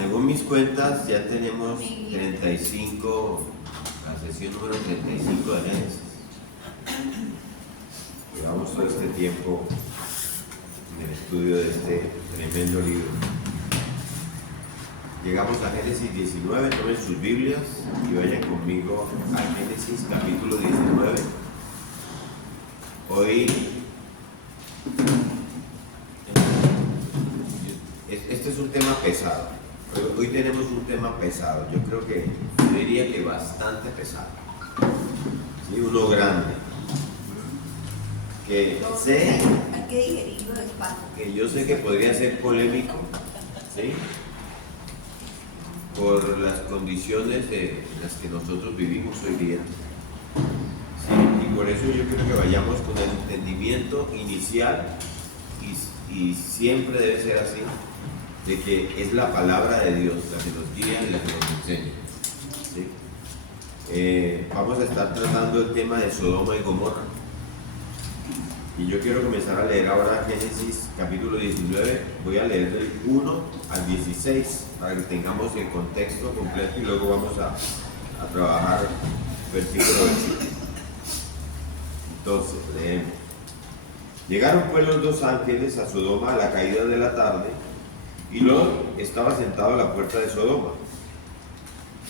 Según mis cuentas, ya tenemos 35, la sesión número 35 de Génesis. Llevamos todo este tiempo en el estudio de este tremendo libro. Llegamos a Génesis 19, tomen sus Biblias y vayan conmigo a Génesis capítulo 19. Hoy, este es un tema pesado. Hoy tenemos un tema pesado, yo creo que, yo diría que bastante pesado. ¿Sí? Uno grande. Que sé, hay que digerirlo despacio. que yo sé que podría ser polémico, ¿sí? Por las condiciones en las que nosotros vivimos hoy día. ¿Sí? Y por eso yo creo que vayamos con el entendimiento inicial y siempre debe ser así, de que es la palabra de Dios la que nos guía y la que nos enseña. ¿Sí? Vamos a estar tratando el tema de Sodoma y Gomorra. Y yo quiero comenzar a leer ahora Génesis capítulo 19. Voy a leer del 1 al 16 para que tengamos el contexto completo y luego vamos a trabajar versículo a versículo. Entonces, leemos. Llegaron pues los dos ángeles a Sodoma a la caída de la tarde, y Lot estaba sentado a la puerta de Sodoma.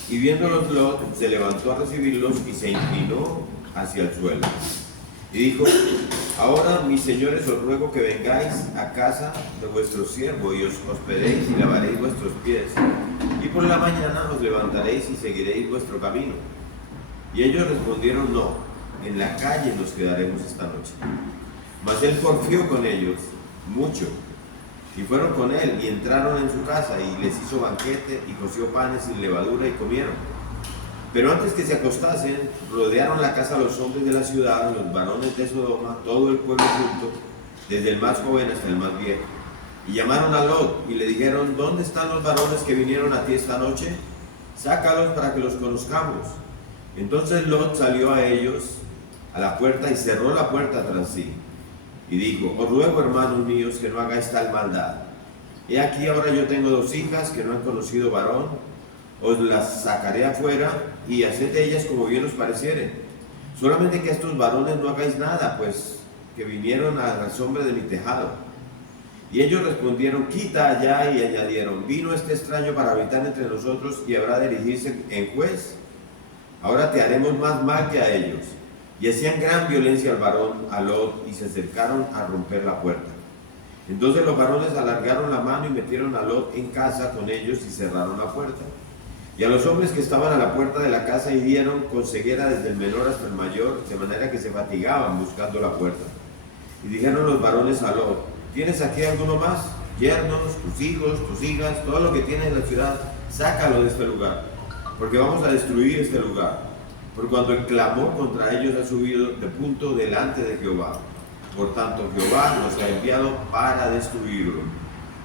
Y viéndolos Lot se levantó a recibirlos y se inclinó hacia el suelo. Y dijo: ahora, mis señores, os ruego que vengáis a casa de vuestro siervo y os hospedéis y lavaréis vuestros pies. Y por la mañana os levantaréis y seguiréis vuestro camino. Y ellos respondieron: no, en la calle nos quedaremos esta noche. Mas él porfió con ellos mucho. Y fueron con él y entraron en su casa y les hizo banquete y coció panes sin levadura y comieron. Pero antes que se acostasen, rodearon la casa los hombres de la ciudad, los varones de Sodoma, todo el pueblo junto, desde el más joven hasta el más viejo. Y llamaron a Lot y le dijeron: ¿dónde están los varones que vinieron a ti esta noche? Sácalos para que los conozcamos. Entonces Lot salió a ellos a la puerta y cerró la puerta tras sí. Y dijo: os ruego, hermanos míos, que no hagáis tal maldad. He aquí ahora yo tengo dos hijas que no han conocido varón. Os las sacaré afuera y haced de ellas como bien os pareciere. Solamente que a estos varones no hagáis nada, pues que vinieron a la sombra de mi tejado. Y ellos respondieron: quita allá. Y añadieron: vino este extraño para habitar entre nosotros y habrá de erigirse en juez. Ahora te haremos más mal que a ellos. Y hacían gran violencia al varón, a Lot, y se acercaron a romper la puerta. Entonces los varones alargaron la mano y metieron a Lot en casa con ellos y cerraron la puerta. Y a los hombres que estaban a la puerta de la casa hirieron con ceguera desde el menor hasta el mayor, de manera que se fatigaban buscando la puerta. Y dijeron los varones a Lot: ¿tienes aquí alguno más? Yernos, tus hijos, tus hijas, todo lo que tienes en la ciudad, sácalo de este lugar, porque vamos a destruir este lugar. Por cuanto el clamor contra ellos ha subido de punto delante de Jehová. Por tanto, Jehová nos ha enviado para destruirlo.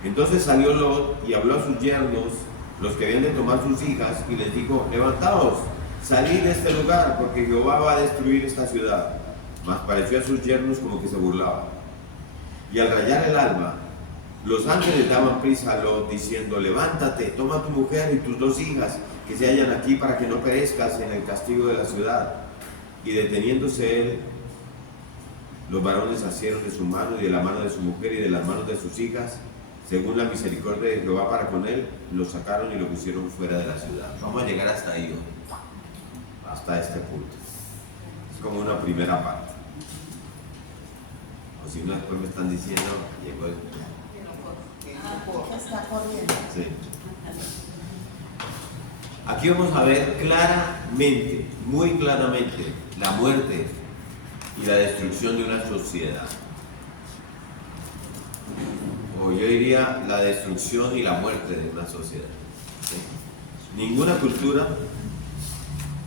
Entonces salió Lot y habló a sus yernos, los que habían de tomar sus hijas, y les dijo: levantaos, salid de este lugar, porque Jehová va a destruir esta ciudad. Mas pareció a sus yernos como que se burlaba. Y al rayar el alba, los ángeles daban prisa a Lot, diciendo: levántate, toma tu mujer y tus dos hijas, que se hallan aquí, para que no perezcas en el castigo de la ciudad. Y deteniéndose él, los varones asieron de su mano y de la mano de su mujer y de las manos de sus hijas, según la misericordia de Jehová para con él, lo sacaron y lo pusieron fuera de la ciudad. Vamos a llegar hasta ahí hoy, hasta este punto. Es como una primera parte. O si no, después me están diciendo: llegó el... Está corriendo. Sí. Aquí vamos a ver claramente, muy claramente, la muerte y la destrucción de una sociedad. O yo diría la destrucción y la muerte de una sociedad. ¿Sí? Ninguna cultura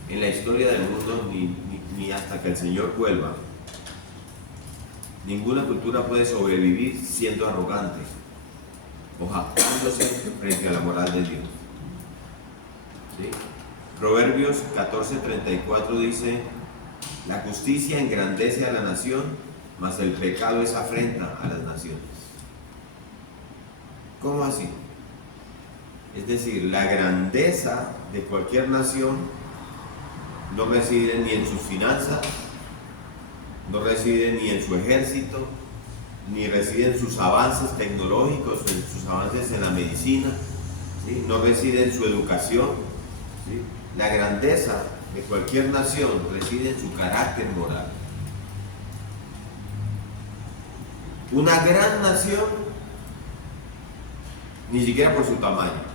en la historia del mundo, ni hasta que el Señor vuelva, ninguna cultura puede sobrevivir siendo arrogante o jactándose frente a la moral de Dios. ¿Sí? Proverbios 14:34 dice: la justicia engrandece a la nación, mas el pecado es afrenta a las naciones. ¿Cómo así? Es decir, la grandeza de cualquier nación no reside ni en sus finanzas, no reside ni en su ejército, ni reside en sus avances tecnológicos, en sus avances en la medicina, ¿sí? No reside en su educación, ¿sí? La grandeza de cualquier nación reside en su carácter moral. Una gran nación, ni siquiera por su tamaño,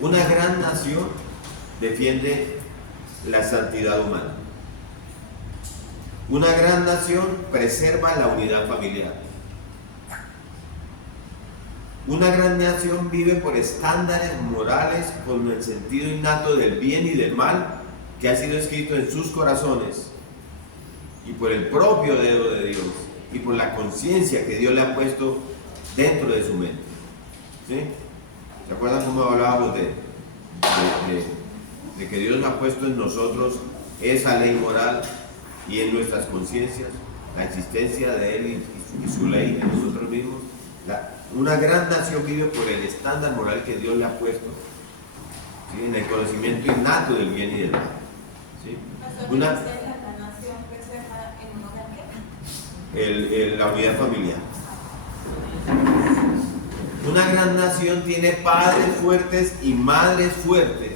una gran nación defiende la santidad humana. Una gran nación preserva la unidad familiar. Una gran nación vive por estándares morales con el sentido innato del bien y del mal que ha sido escrito en sus corazones y por el propio dedo de Dios y por la conciencia que Dios le ha puesto dentro de su mente. ¿Sí? ¿Se acuerdan cómo hablábamos de que Dios ha puesto en nosotros esa ley moral y en nuestras conciencias la existencia de Él y su ley en nosotros mismos? Una gran nación vive por el estándar moral que Dios le ha puesto, ¿sí? En el conocimiento innato del bien y del mal, ¿sí? La nación preserva la unidad familiar. Una gran nación tiene padres fuertes y madres fuertes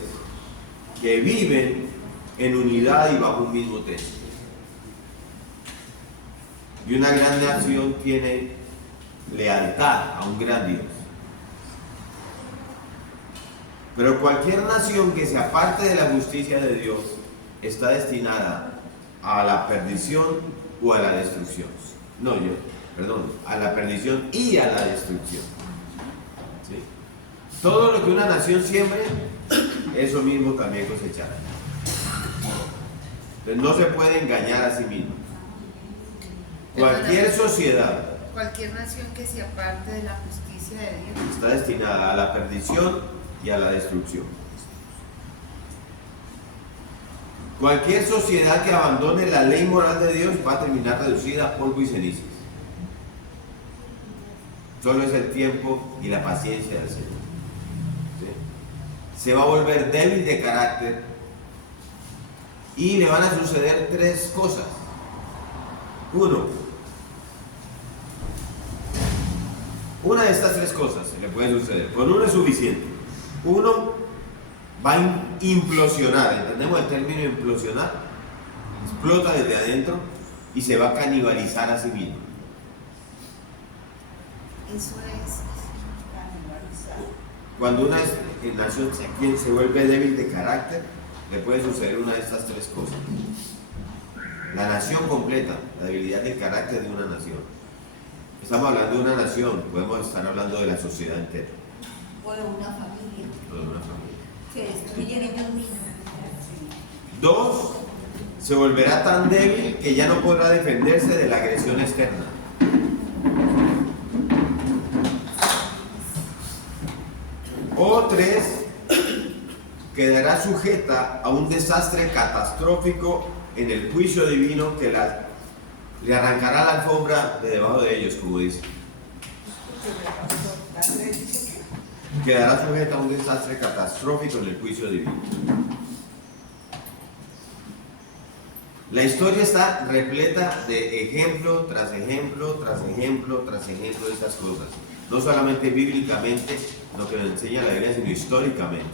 que viven en unidad y bajo un mismo techo. Y una gran nación tiene lealtad a un gran Dios. Pero cualquier nación que se aparte de la justicia de Dios está destinada a la perdición o a la destrucción. A la perdición y a la destrucción. ¿Sí? Todo lo que una nación siembre, eso mismo también cosechará. Entonces no se puede engañar a sí mismo. Cualquier sociedad, cualquier nación que se aparte de la justicia de Dios está destinada a la perdición y a la destrucción. Cualquier sociedad que abandone la ley moral de Dios va a terminar reducida a polvo y cenizas. Solo es el tiempo y la paciencia del Señor. ¿Sí? Se va a volver débil de carácter y le van a suceder tres cosas. Una de estas tres cosas se le puede suceder. Con uno es suficiente. Uno va a implosionar. ¿Entendemos el término implosionar? Explota desde adentro y se va a canibalizar a sí mismo. Eso es canibalizar. Cuando una nación se vuelve débil de carácter, le puede suceder una de estas tres cosas. La nación completa, la debilidad del carácter de una nación. Estamos hablando de una nación, podemos estar hablando de la sociedad entera. O de una familia. O de una familia. Que destruyen ellos mismos. Dos, se volverá tan débil que ya no podrá defenderse de la agresión externa. O tres, quedará sujeta a un desastre catastrófico en el juicio divino que le arrancará la alfombra de debajo de ellos, como dice. Quedará sujeta a un desastre catastrófico en el juicio divino. La historia está repleta de ejemplo tras ejemplo, tras ejemplo, tras ejemplo de estas cosas. No solamente bíblicamente, lo que nos enseña la Biblia, sino históricamente.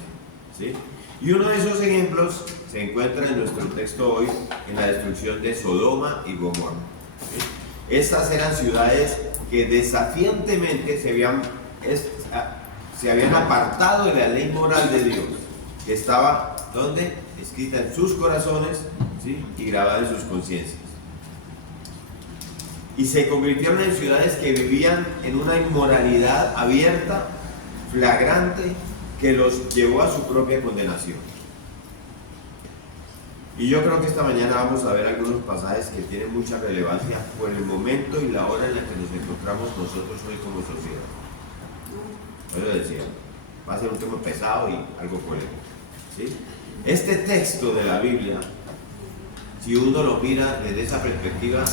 ¿Sí? Y uno de esos ejemplos se encuentra en nuestro texto hoy, en la destrucción de Sodoma y Gomorra. ¿Sí? Estas eran ciudades que desafiantemente se habían apartado de la ley moral de Dios, que estaba, ¿dónde? Escrita en sus corazones, ¿sí? Y grabada en sus conciencias. Y se convirtieron en ciudades que vivían en una inmoralidad abierta, flagrante, que los llevó a su propia condenación. Y yo creo que esta mañana vamos a ver algunos pasajes que tienen mucha relevancia por el momento y la hora en la que nos encontramos nosotros hoy como sociedad. Yo lo decía, va a ser un tema pesado y algo polémico, ¿sí? Este texto de la Biblia, si uno lo mira desde esa perspectiva,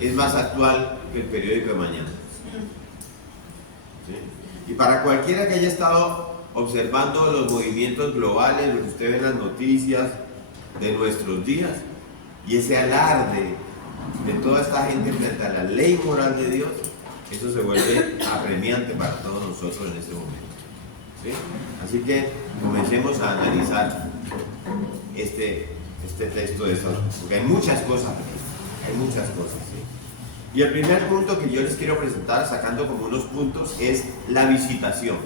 es más actual que el periódico de mañana. ¿Sí? Y para cualquiera que haya estado observando los movimientos globales, lo que usted ve en las noticias de nuestros días, y ese alarde de toda esta gente frente a la ley moral de Dios, eso se vuelve apremiante para todos nosotros en este momento. ¿Sí? Así que comencemos a analizar este texto de Salomón, porque hay muchas cosas, ¿sí? Y el primer punto que yo les quiero presentar, sacando como unos puntos, es la visitación,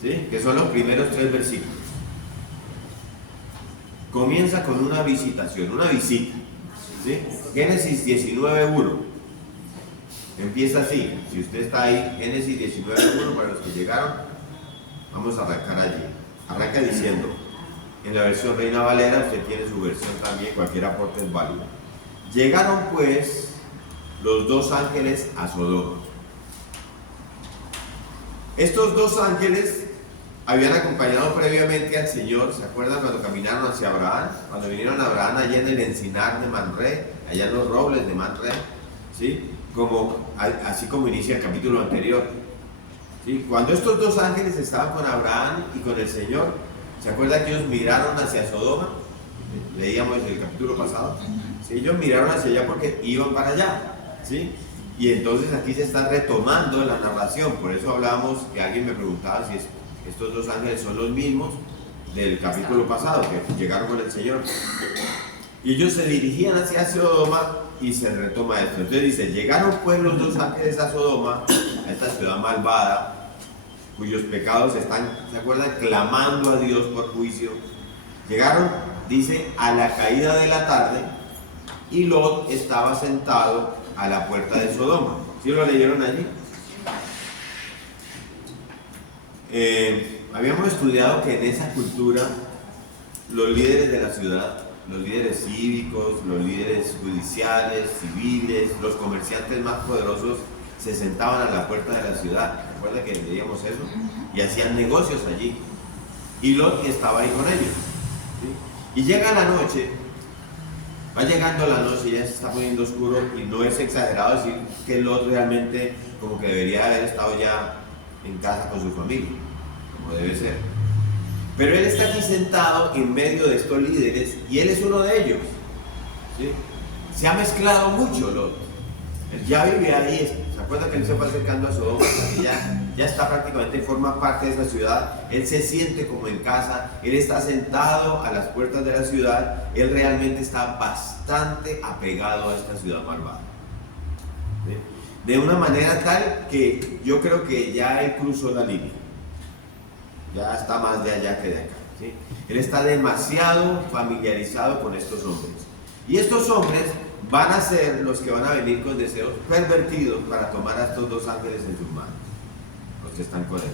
¿sí? Que son los primeros 3 versículos. Comienza con una visitación, una visita, ¿sí? Génesis 19:1 empieza así. Si usted está ahí, Génesis 19:1, para los que llegaron, vamos a arrancar allí. Arranca diciendo, en la versión Reina Valera, usted tiene su versión también, cualquier aporte es válido. Llegaron pues los 2 ángeles a Sodoma. Estos 2 ángeles habían acompañado previamente al Señor. ¿Se acuerdan cuando caminaron hacia Abraham? Cuando vinieron a Abraham allá en el encinar de Manré, allá en los robles de Manré, ¿sí? Así como inicia el capítulo anterior, ¿sí? Cuando estos 2 ángeles estaban con Abraham y con el Señor, ¿se acuerdan que ellos miraron hacia Sodoma? Leíamos el capítulo pasado. ¿Sí? Ellos miraron hacia allá porque iban para allá, ¿sí? Y entonces aquí se está retomando la narración. Por eso hablábamos, que alguien me preguntaba si estos 2 ángeles son los mismos del capítulo pasado, que llegaron con el Señor. Y ellos se dirigían hacia Sodoma y se retoma esto. Entonces dice, llegaron pues los 2 ángeles a Sodoma, a esta ciudad malvada, cuyos pecados están, ¿se acuerdan?, clamando a Dios por juicio. Llegaron, dice, a la caída de la tarde, y Lot estaba sentado a la puerta de Sodoma. ¿Sí lo leyeron allí? Habíamos estudiado que en esa cultura los líderes de la ciudad, los líderes cívicos, los líderes judiciales, civiles, los comerciantes más poderosos se sentaban a la puerta de la ciudad. ¿Recuerda que leíamos eso? Y hacían negocios allí. Y Lot estaba ahí con ellos, ¿sí? Y llega la noche, va llegando la noche, ya se está poniendo oscuro, y no es exagerado decir que Lot realmente como que debería haber estado ya en casa con su familia, como debe ser. Pero él está aquí sentado en medio de estos líderes y él es uno de ellos, ¿sí? Se ha mezclado mucho Lot. Él ya vive ahí. ¿Se acuerda que él se fue acercando a Sodoma? Ya está prácticamente, forma parte de esa ciudad. Él se siente como en casa. Él está sentado a las puertas de la ciudad. Él realmente está bastante apegado a esta ciudad malvada, ¿sí? De una manera tal que yo creo que ya él cruzó la línea. Ya está más de allá que de acá, ¿sí? Él está demasiado familiarizado con estos hombres. Y estos hombres van a ser los que van a venir con deseos pervertidos para tomar a estos 2 ángeles en sus manos, los que están con él.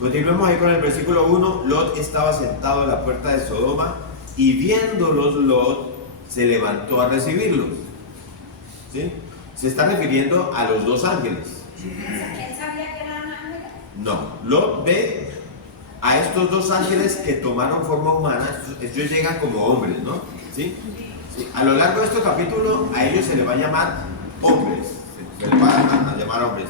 Continuemos ahí con el versículo 1. Lot estaba sentado a la puerta de Sodoma, y viéndolos Lot se levantó a recibirlos, ¿sí? Se está refiriendo a los 2 ángeles. ¿Quién sabía que eran ángeles? No, Lot ve a estos 2 ángeles que tomaron forma humana. Ellos llegan como hombres, ¿no? ¿Sí? Sí. A lo largo de este capítulo a ellos se les va a llamar hombres, se les va a llamar hombres.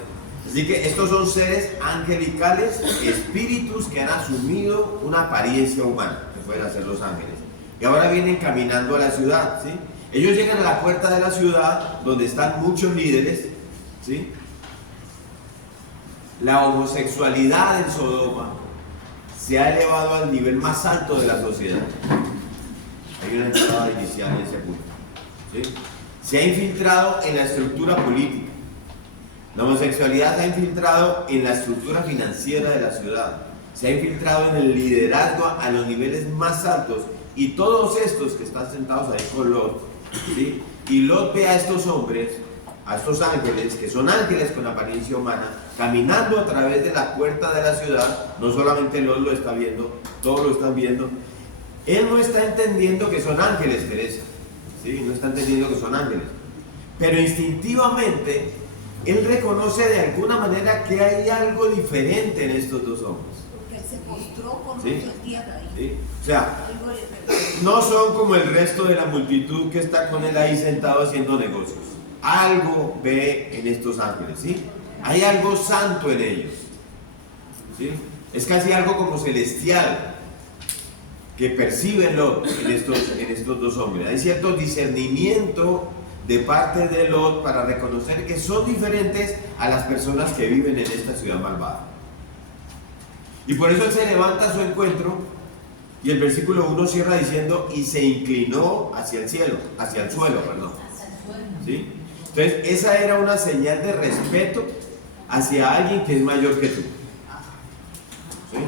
Así que estos son seres angelicales, espíritus que han asumido una apariencia humana, que pueden hacer los ángeles. Y ahora vienen caminando a la ciudad, ¿sí? Ellos llegan a la puerta de la ciudad donde están muchos líderes, ¿sí? La homosexualidad en Sodoma se ha elevado al nivel más alto de la sociedad. Hay una entrada inicial en ese punto, ¿sí? Se ha infiltrado en la estructura política. La homosexualidad se ha infiltrado en la estructura financiera de la ciudad. Se ha infiltrado en el liderazgo a los niveles más altos. Y todos estos que están sentados ahí con Lot, ¿sí? Y Lot ve a estos hombres, a estos ángeles, que son ángeles con apariencia humana, caminando a través de la puerta de la ciudad. No solamente Lot lo está viendo, todos lo están viendo. Él no está entendiendo que son ángeles, Teresa, ¿sí? No está entendiendo que son ángeles. Pero instintivamente, él reconoce de alguna manera que hay algo diferente en estos 2 hombres. Porque él se postró por ¿Sí? muchos días ahí. ¿Sí? O sea, Algo le no son como el resto de la multitud que está con él ahí sentado haciendo negocios. Algo ve en estos ángeles, ¿sí? Hay algo santo en ellos, ¿sí? Es casi algo como celestial que percibe Lot en estos dos hombres. Hay cierto discernimiento de parte de Lot para reconocer que son diferentes a las personas que viven en esta ciudad malvada. Y por eso él se levanta a su encuentro y el versículo 1 cierra diciendo: y se inclinó hacia el suelo, perdón. ¿Sí? Entonces esa era una señal de respeto hacia alguien que es mayor que tú. ¿Sí?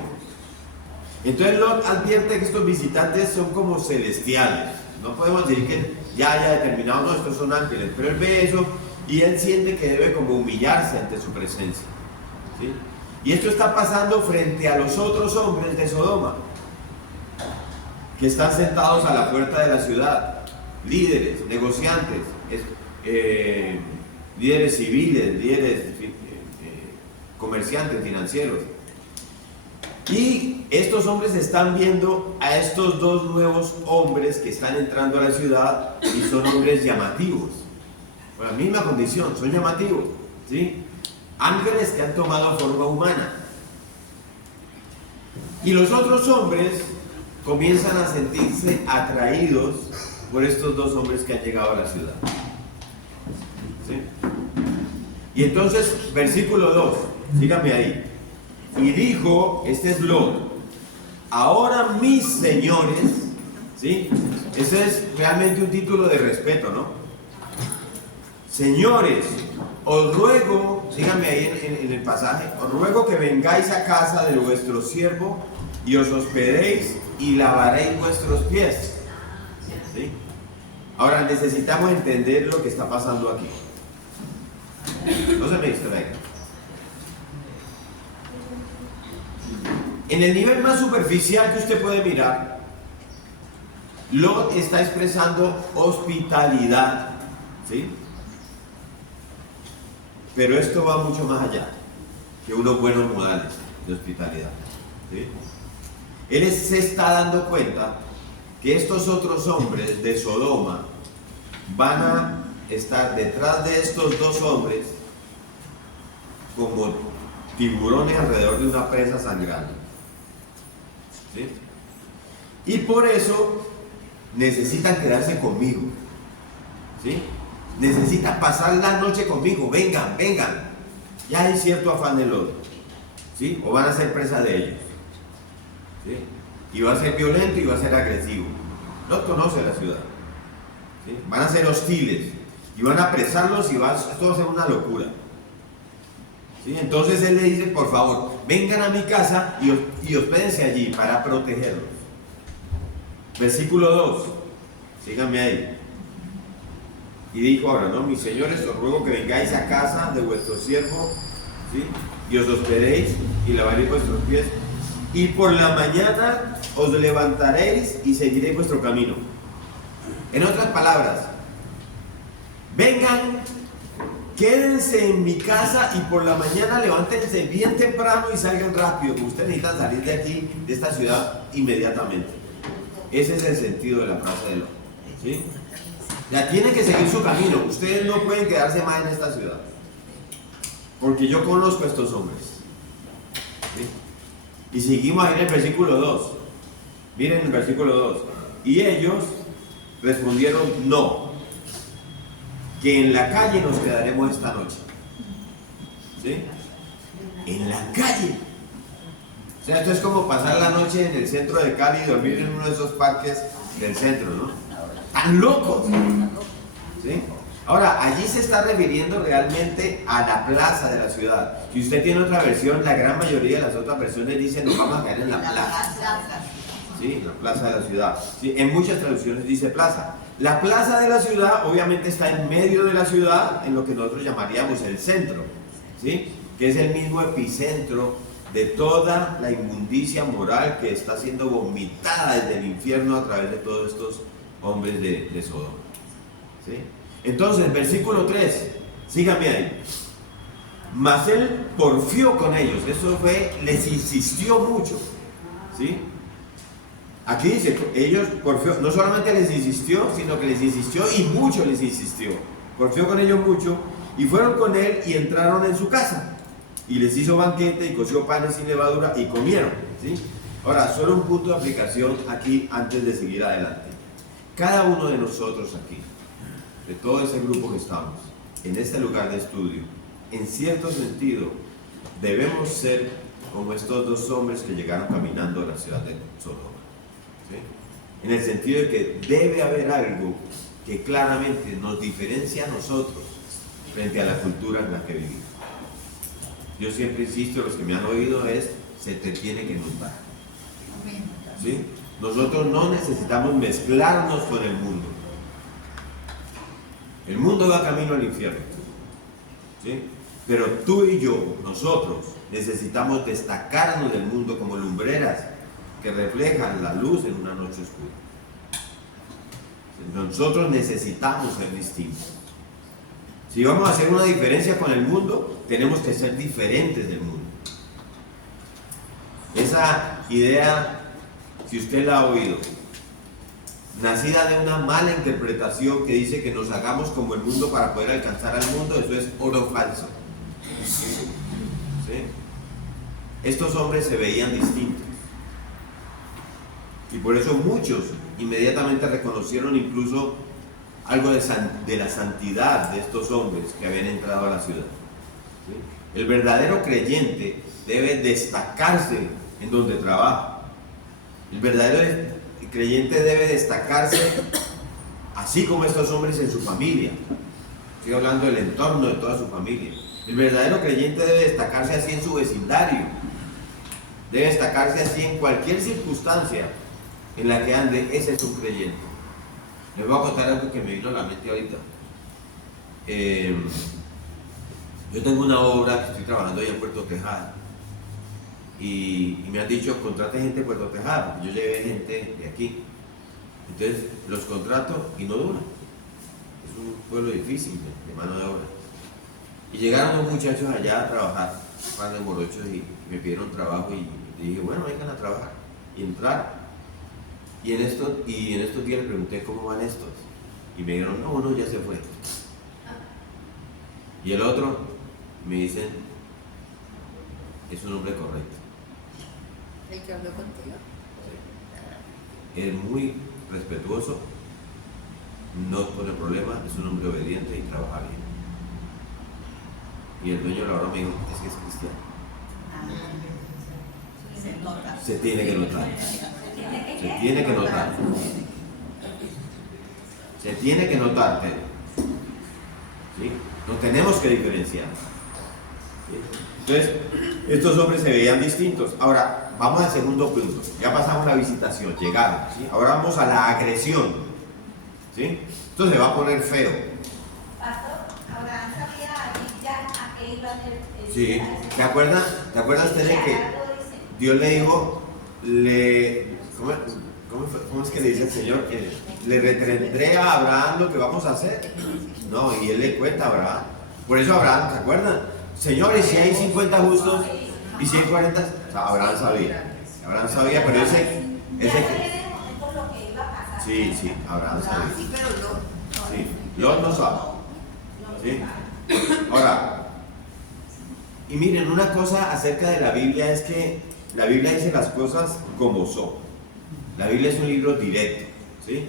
Entonces Lot advierte que estos visitantes son como celestiales. No podemos decir que ya haya determinado, no, estos son ángeles, pero él ve eso y él siente que debe como humillarse ante su presencia. ¿Sí? Y esto está pasando frente a los otros hombres de Sodoma, que están sentados a la puerta de la ciudad, líderes, negociantes, líderes civiles, líderes comerciantes, financieros. Y estos hombres están viendo a estos dos nuevos hombres que están entrando a la ciudad y son hombres llamativos. Con la misma condición, son llamativos, ¿sí? Ángeles que han tomado forma humana. Y los otros hombres comienzan a sentirse atraídos por estos dos hombres que han llegado a la ciudad. ¿Sí? Y entonces, versículo 2, síganme ahí. Y dijo, este es Lot: ahora mis señores, ¿sí? Ese es realmente un título de respeto, ¿no? Señores, os ruego, síganme ahí en el pasaje, os ruego que vengáis a casa de vuestro siervo y os hospedéis y lavaréis vuestros pies. ¿Sí? Ahora necesitamos entender lo que está pasando aquí. No se me distraigan. En el nivel más superficial que usted puede mirar, Lot está expresando hospitalidad, ¿sí? Pero esto va mucho más allá que unos buenos modales de hospitalidad, ¿sí? Él se está dando cuenta que estos otros hombres de Sodoma van a estar detrás de estos dos hombres como tiburones alrededor de una presa sangrante. ¿Sí? Y por eso necesitan quedarse conmigo. ¿Sí? Necesitan pasar la noche conmigo. Vengan, vengan. Ya hay cierto afán de Lot. ¿Sí? O van a ser presa de ellos. ¿Sí? Y va a ser violento y va a ser agresivo. Lot conoce la ciudad. ¿Sí? Van a ser hostiles y van a apresarlos y esto va a ser una locura. ¿Sí? Entonces él le dice: por favor, vengan a mi casa y hospédense allí para protegerlos. Versículo 2, síganme ahí. Y dijo ahora, ¿no? Mis señores, os ruego que vengáis a casa de vuestro siervo, ¿sí? Y os hospedéis y lavaréis vuestros pies, y por la mañana os levantaréis y seguiréis vuestro camino. En otras palabras, vengan, quédense en mi casa y por la mañana levántense bien temprano y salgan rápido, porque ustedes necesitan salir de aquí, de esta ciudad, inmediatamente. Ese es el sentido de la frase de Lot, ¿sí? Ya tienen que seguir su camino. Ustedes no pueden quedarse más en esta ciudad, porque yo conozco a estos hombres, ¿sí? Y seguimos ahí en el versículo 2. Miren el versículo 2. Y ellos respondieron: no, que en la calle nos quedaremos esta noche. ¿Sí? En la calle. O sea, esto es como pasar la noche en el centro de Cali y dormir en uno de esos parques del centro, ¿no? ¡Tan locos! ¿Sí? Ahora, allí se está refiriendo realmente a la plaza de la ciudad. Si usted tiene otra versión, la gran mayoría de las otras versiones dicen: nos vamos a caer en la plaza. ¿Sí? La plaza de la ciudad. ¿Sí? En muchas traducciones dice plaza. La plaza de la ciudad obviamente está en medio de la ciudad, en lo que nosotros llamaríamos el centro, ¿sí? Que es el mismo epicentro de toda la inmundicia moral que está siendo vomitada desde el infierno a través de todos estos hombres de Sodoma. ¿Sí? Entonces, versículo 3, síganme ahí. Mas él porfió con ellos, eso fue, les insistió mucho, ¿sí? Aquí dice, ellos porfió, no solamente les insistió, sino que les insistió y mucho les insistió. Porfió con ellos mucho y fueron con él y entraron en su casa. y les hizo banquete y coció panes sin levadura y comieron, ¿sí? Ahora, solo un punto de aplicación aquí antes de seguir adelante. Cada uno de nosotros aquí, de todo ese grupo que estamos, en este lugar de estudio, en cierto sentido, debemos ser como estos dos hombres que llegaron caminando a la ciudad de Sodoma, ¿sí? En el sentido de que debe haber algo que claramente nos diferencia a nosotros frente a la cultura en la que vivimos. Yo siempre insisto, los que me han oído se te tiene que notar, ¿sí? Nosotros no necesitamos mezclarnos con el mundo. El mundo va camino al infierno, ¿sí? Pero tú y yo, nosotros, necesitamos destacarnos del mundo como lumbreras que reflejan la luz en una noche oscura. Nosotros necesitamos ser distintos. Si vamos a hacer una diferencia con el mundo, tenemos que ser diferentes del mundo. Esa idea, si usted la ha oído, nacida de una mala interpretación que dice que nos hagamos como el mundo para poder alcanzar al mundo, eso es oro falso. ¿Sí? Estos hombres se veían distintos y por eso muchos inmediatamente reconocieron incluso algo de la santidad de estos hombres que habían entrado a la ciudad. ¿Sí? El verdadero creyente debe destacarse en donde trabaja. El verdadero creyente debe destacarse así como estos hombres en su familia. Estoy hablando del entorno de toda su familia. El verdadero creyente debe destacarse así en su vecindario. Debe destacarse así en cualquier circunstancia en la que ande. Ese es un creyente. Les voy a contar algo que me vino a la mente ahorita. Yo tengo una obra que estoy trabajando allá en Puerto Tejada y me han dicho, contrate gente de Puerto Tejada, porque yo llevé gente de aquí. Entonces los contrato y no duran. Es un pueblo difícil de mano de obra. Y llegaron unos muchachos allá a trabajar, un par de morochos, y me pidieron trabajo y dije, bueno, vengan a trabajar. Y entraron. Y en estos días les pregunté cómo van estos. Y me dijeron, no, uno ya se fue. Y el otro me dicen, es un hombre correcto. ¿El que habló contigo? Sí. Es muy respetuoso, no pone problema, es un hombre obediente y trabaja bien. Y el dueño de la obra me dijo, es que es cristiano. Se nota. Se tiene que notar. Se tiene que notar. Se tiene que notar, Pedro. ¿Sí? Nos tenemos que diferenciar. ¿Sí? Entonces, estos hombres se veían distintos. Ahora, vamos al segundo punto. Ya pasamos la visitación, llegaron. ¿Sí? Ahora vamos a la agresión. ¿Sí? Esto se va a poner feo. Pastor, Abraham sabía ya a qué iba el Sí. ¿Te acuerdas usted de que Dios le dijo, ¿cómo es que le dice el Señor? Que le retendré a Abraham lo que vamos a hacer. No, y él le cuenta a Abraham. Por eso Abraham, ¿se acuerdan? Señores, si hay 50 justos y 140, o sea, Abraham sabía, pero ese sí, Abraham sabía. Sí, pero no. Sí, Lot no sabe. ¿Sí? Ahora, y miren, una cosa acerca de la Biblia es que la Biblia dice las cosas como son. La Biblia es un libro directo, ¿sí?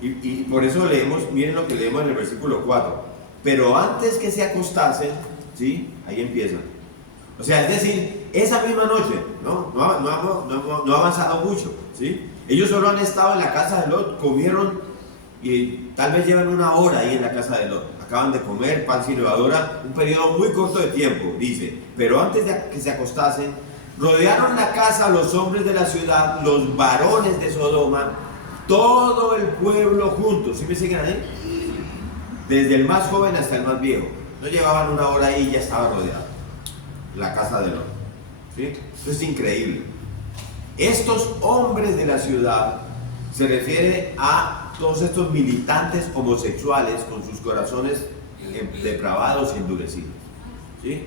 Y por eso leemos, miren lo que leemos en el versículo 4. Pero antes que se acostasen, ¿sí? Ahí empieza. O sea, es decir, esa misma noche, no ha avanzado mucho, ¿sí? Ellos solo han estado en la casa de Lot, comieron y tal vez llevan una hora ahí en la casa de Lot. Acaban de comer pan sin levadura, un periodo muy corto de tiempo, dice. Pero antes de que se acostasen, rodearon la casa los hombres de la ciudad, los varones de Sodoma, todo el pueblo juntos. ¿Sí me siguen ahí? Desde el más joven hasta el más viejo. No llevaban una hora ahí y ya estaba rodeado la casa de Lot. ¿Sí? Esto es increíble. Estos hombres de la ciudad se refiere a todos estos militantes homosexuales con sus corazones depravados y endurecidos. ¿Sí?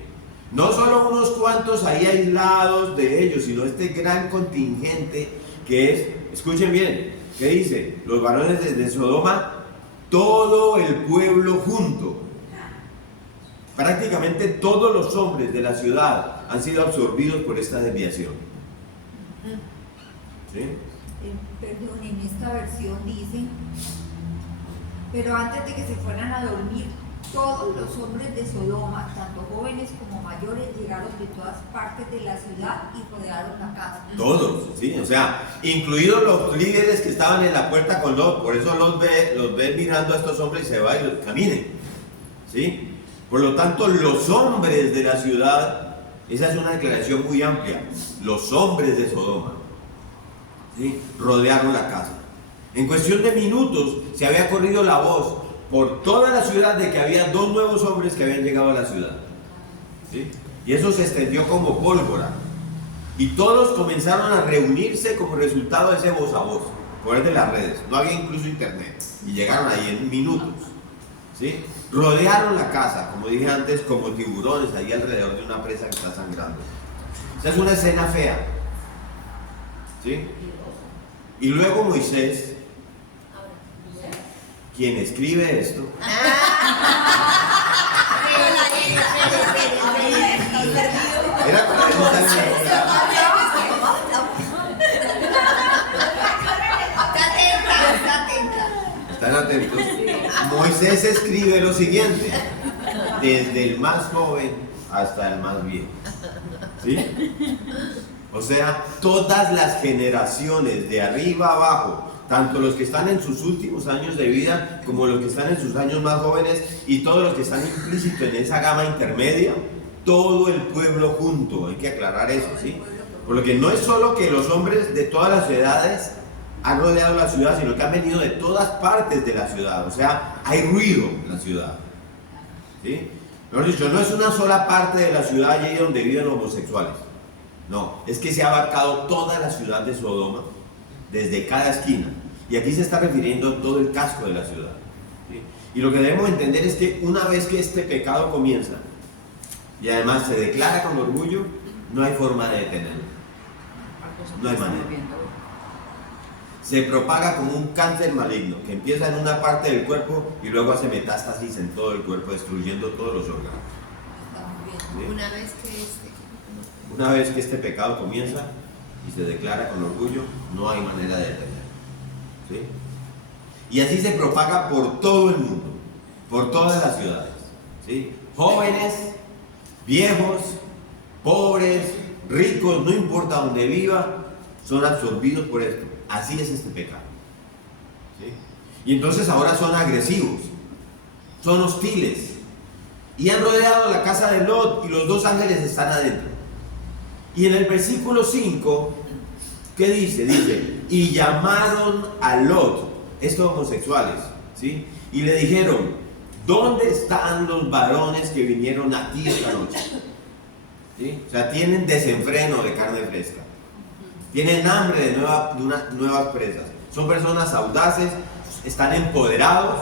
No solo unos cuantos ahí aislados de ellos, sino este gran contingente que es, escuchen bien, ¿qué dice? Los varones de Sodoma, todo el pueblo junto. Prácticamente todos los hombres de la ciudad han sido absorbidos por esta desviación. ¿Sí? Perdón, en esta versión dice, pero antes de que se fueran a dormir, todos los hombres de Sodoma, tanto jóvenes como mayores, llegaron de todas partes de la ciudad y rodearon la casa. Todos, sí, o sea, incluidos los líderes que estaban en la puerta con Lot. Por eso los ve mirando a estos hombres y se va y los caminen, ¿sí? Por lo tanto, los hombres de la ciudad, esa es una declaración muy amplia, los hombres de Sodoma, ¿sí?, rodearon la casa. En cuestión de minutos se había corrido la voz por toda la ciudad de que había 2 nuevos hombres que habían llegado a la ciudad, ¿sí? Y eso se extendió como pólvora. Y todos comenzaron a reunirse como resultado de ese voz a voz, por de las redes. No había incluso internet. Y llegaron ahí en minutos, ¿sí? Rodearon la casa, como dije antes, como tiburones ahí alrededor de una presa que está sangrando. Esa es una escena fea, ¿sí? Y luego Moisés, quien escribe esto, era para que no están atentos. Moisés escribe lo siguiente, desde el más joven hasta el más viejo, ¿sí? O sea, todas las generaciones de arriba abajo, tanto los que están en sus últimos años de vida como los que están en sus años más jóvenes y todos los que están implícitos en esa gama intermedia, todo el pueblo junto. Hay que aclarar eso, ¿sí? Por lo que no es solo que los hombres de todas las edades han rodeado la ciudad, sino que han venido de todas partes de la ciudad. O sea, hay ruido en la ciudad, ¿sí? Mejor dicho, no es una sola parte de la ciudad allí donde viven homosexuales. No, es que se ha abarcado toda la ciudad de Sodoma, desde cada esquina. Y aquí se está refiriendo a todo el casco de la ciudad, ¿sí? Y lo que debemos entender es que una vez que este pecado comienza, y además se declara con orgullo, no hay forma de detenerlo. No hay manera. Se propaga como un cáncer maligno, que empieza en una parte del cuerpo y luego hace metástasis en todo el cuerpo, destruyendo todos los órganos, ¿sí? Una vez que este pecado comienza y se declara con orgullo, no hay manera de detenerlo, ¿sí? Y así se propaga por todo el mundo, por todas las ciudades, ¿sí? Jóvenes, viejos, pobres, ricos, no importa dónde viva, son absorbidos por esto. Así es este pecado, ¿sí? Y entonces ahora son agresivos, son hostiles, y han rodeado la casa de Lot y los 2 ángeles están adentro. Y en el versículo 5, ¿qué dice? Dice, y llamaron a Lot, estos homosexuales, ¿sí? Y le dijeron, ¿dónde están los varones que vinieron a ti esta noche? ¿Sí? O sea, tienen desenfreno de carne fresca, tienen hambre de unas nuevas presas, son personas audaces, están empoderados,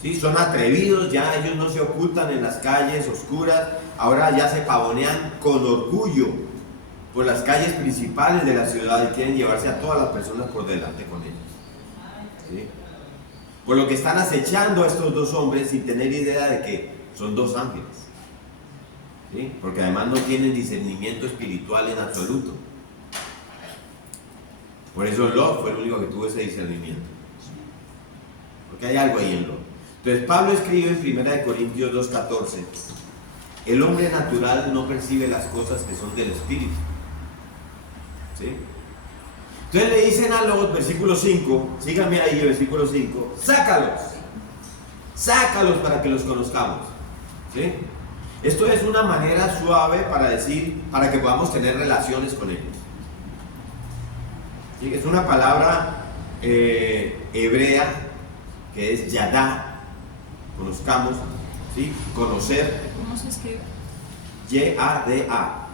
¿sí? Son atrevidos, ya ellos no se ocultan en las calles oscuras, ahora ya se pavonean con orgullo por las calles principales de la ciudad y quieren llevarse a todas las personas por delante con ellos, ¿sí? Por lo que están acechando a estos 2 hombres sin tener idea de que son 2 ángeles, ¿sí? Porque además no tienen discernimiento espiritual en absoluto. Por eso Lot fue el único que tuvo ese discernimiento, porque hay algo ahí en Lot. Entonces Pablo escribe en 1 Corintios 2:14, el hombre natural no percibe las cosas que son del espíritu, ¿sí? Entonces le dicen a Lot, versículo 5, síganme ahí, versículo 5, sácalos para que los conozcamos, ¿sí? Esto es una manera suave para decir, para que podamos tener relaciones con ellos, ¿sí? Es una palabra hebrea que es yadá, conozcamos, ¿sí? Conocer. ¿Cómo se escribe? Y-A-D-A,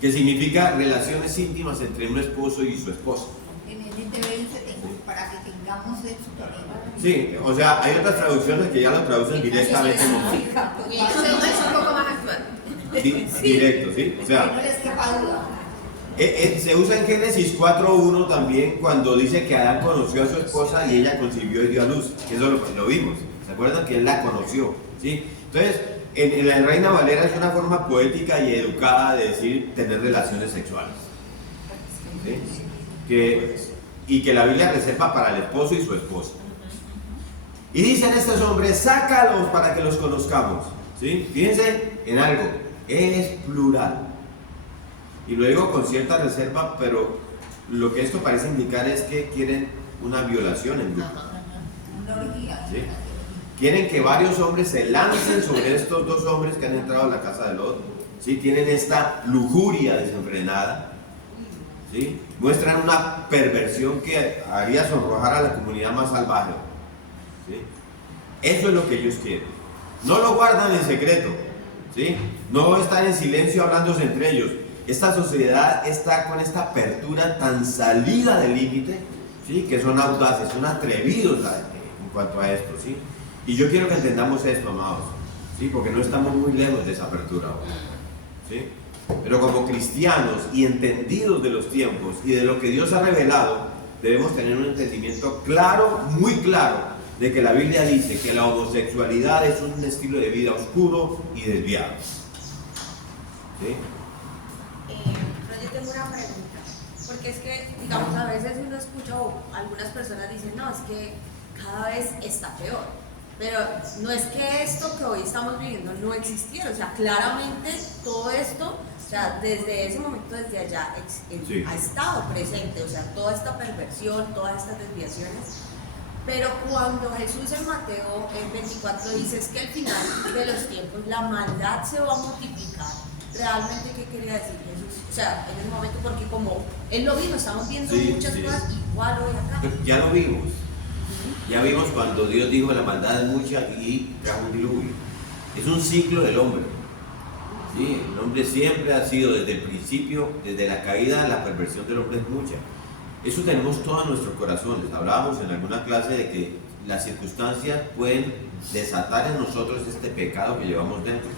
que significa relaciones íntimas entre un esposo y su esposa. En el NTV para que tengamos eso también. Sí, o sea, hay otras traducciones que ya lo traducen directamente. Eso es un poco más actual. Directo, ¿sí? O sea, no les quepa duda. se usa en Génesis 4:1 también cuando dice que Adán conoció a su esposa y ella concibió y dio a luz. Eso lo vimos. ¿Se acuerdan? Que él la conoció, ¿sí? Entonces, en la Reina Valera es una forma poética y educada de decir tener relaciones sexuales. ¿Sí? Y que la Biblia reserva para el esposo y su esposa. Y dicen estos hombres, sácalos para que los conozcamos. ¿Sí? Fíjense en algo, es plural. Y lo digo con cierta reserva, pero lo que esto parece indicar es que quieren una violación en grupo. Una orgía. ¿Sí? Quieren que varios hombres se lancen sobre estos dos hombres que han entrado a la casa del otro. ¿Sí? Tienen esta lujuria desenfrenada. ¿Sí? Muestran una perversión que haría sonrojar a la comunidad más salvaje. ¿Sí? Eso es lo que ellos quieren. No lo guardan en secreto. ¿Sí? No están en silencio hablándose entre ellos. Esta sociedad está con esta apertura tan salida del límite, ¿sí? Que son audaces, son atrevidos en cuanto a esto. ¿Sí? Y yo quiero que entendamos esto, amados, ¿sí? Porque no estamos muy lejos de esa apertura ahora. ¿Sí? Pero como cristianos y entendidos de los tiempos y de lo que Dios ha revelado, debemos tener un entendimiento claro, muy claro, de que la Biblia dice que la homosexualidad es un estilo de vida oscuro y desviado. ¿Sí? Pero yo tengo una pregunta, porque es que, digamos, a veces uno escucha o algunas personas dicen, no, es que cada vez está peor, pero no es que esto que hoy estamos viviendo no existiera, o sea, claramente todo esto, o sea, desde ese momento, desde allá, Sí. ha estado presente, o sea, toda esta perversión, todas estas desviaciones. Pero cuando Jesús en Mateo 24 dice es que al final de los tiempos la maldad se va a multiplicar, ¿realmente qué quería decir Jesús? O sea, en ese momento, porque como Él lo vino, estamos viendo muchas cosas igual hoy acá. Ya lo vimos. Ya vimos cuando Dios dijo la maldad es mucha y trajo un diluvio. Es un ciclo del hombre. ¿Sí? El hombre siempre ha sido desde el principio, desde la caída, la perversión del hombre es mucha. Eso tenemos todos nuestros corazones. Hablábamos en alguna clase de que las circunstancias pueden desatar en nosotros este pecado que llevamos dentro.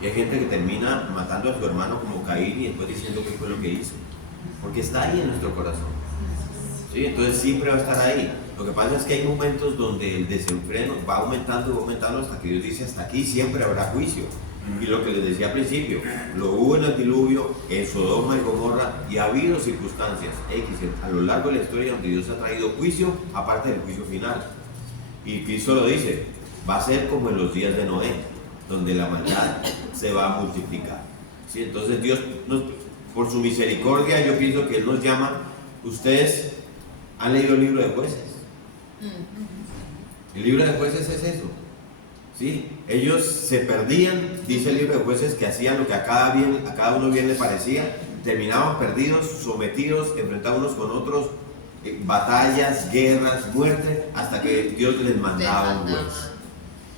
Y hay gente que termina matando a su hermano como Caín y después diciendo qué fue lo que hizo. Porque está ahí en nuestro corazón. ¿Sí? Entonces siempre va a estar ahí. Lo que pasa es que hay momentos donde el desenfreno va aumentando hasta que Dios dice hasta aquí siempre habrá juicio. Y lo que les decía al principio, lo hubo en el diluvio, en Sodoma y Gomorra, y ha habido circunstancias X a lo largo de la historia donde Dios ha traído juicio, aparte del juicio final. Y Cristo lo dice, va a ser como en los días de Noé, donde la maldad se va a multiplicar. ¿Sí? Entonces Dios, por su misericordia, yo pienso que Él nos llama. Ustedes han leído el libro de Jueces. El libro de Jueces es eso. ¿Sí? Ellos se perdían, dice el libro de Jueces, que hacían lo que a cada uno bien le parecía, terminaban perdidos, sometidos, enfrentados unos con otros, batallas, guerras, muerte, hasta que Dios les mandaba un juez.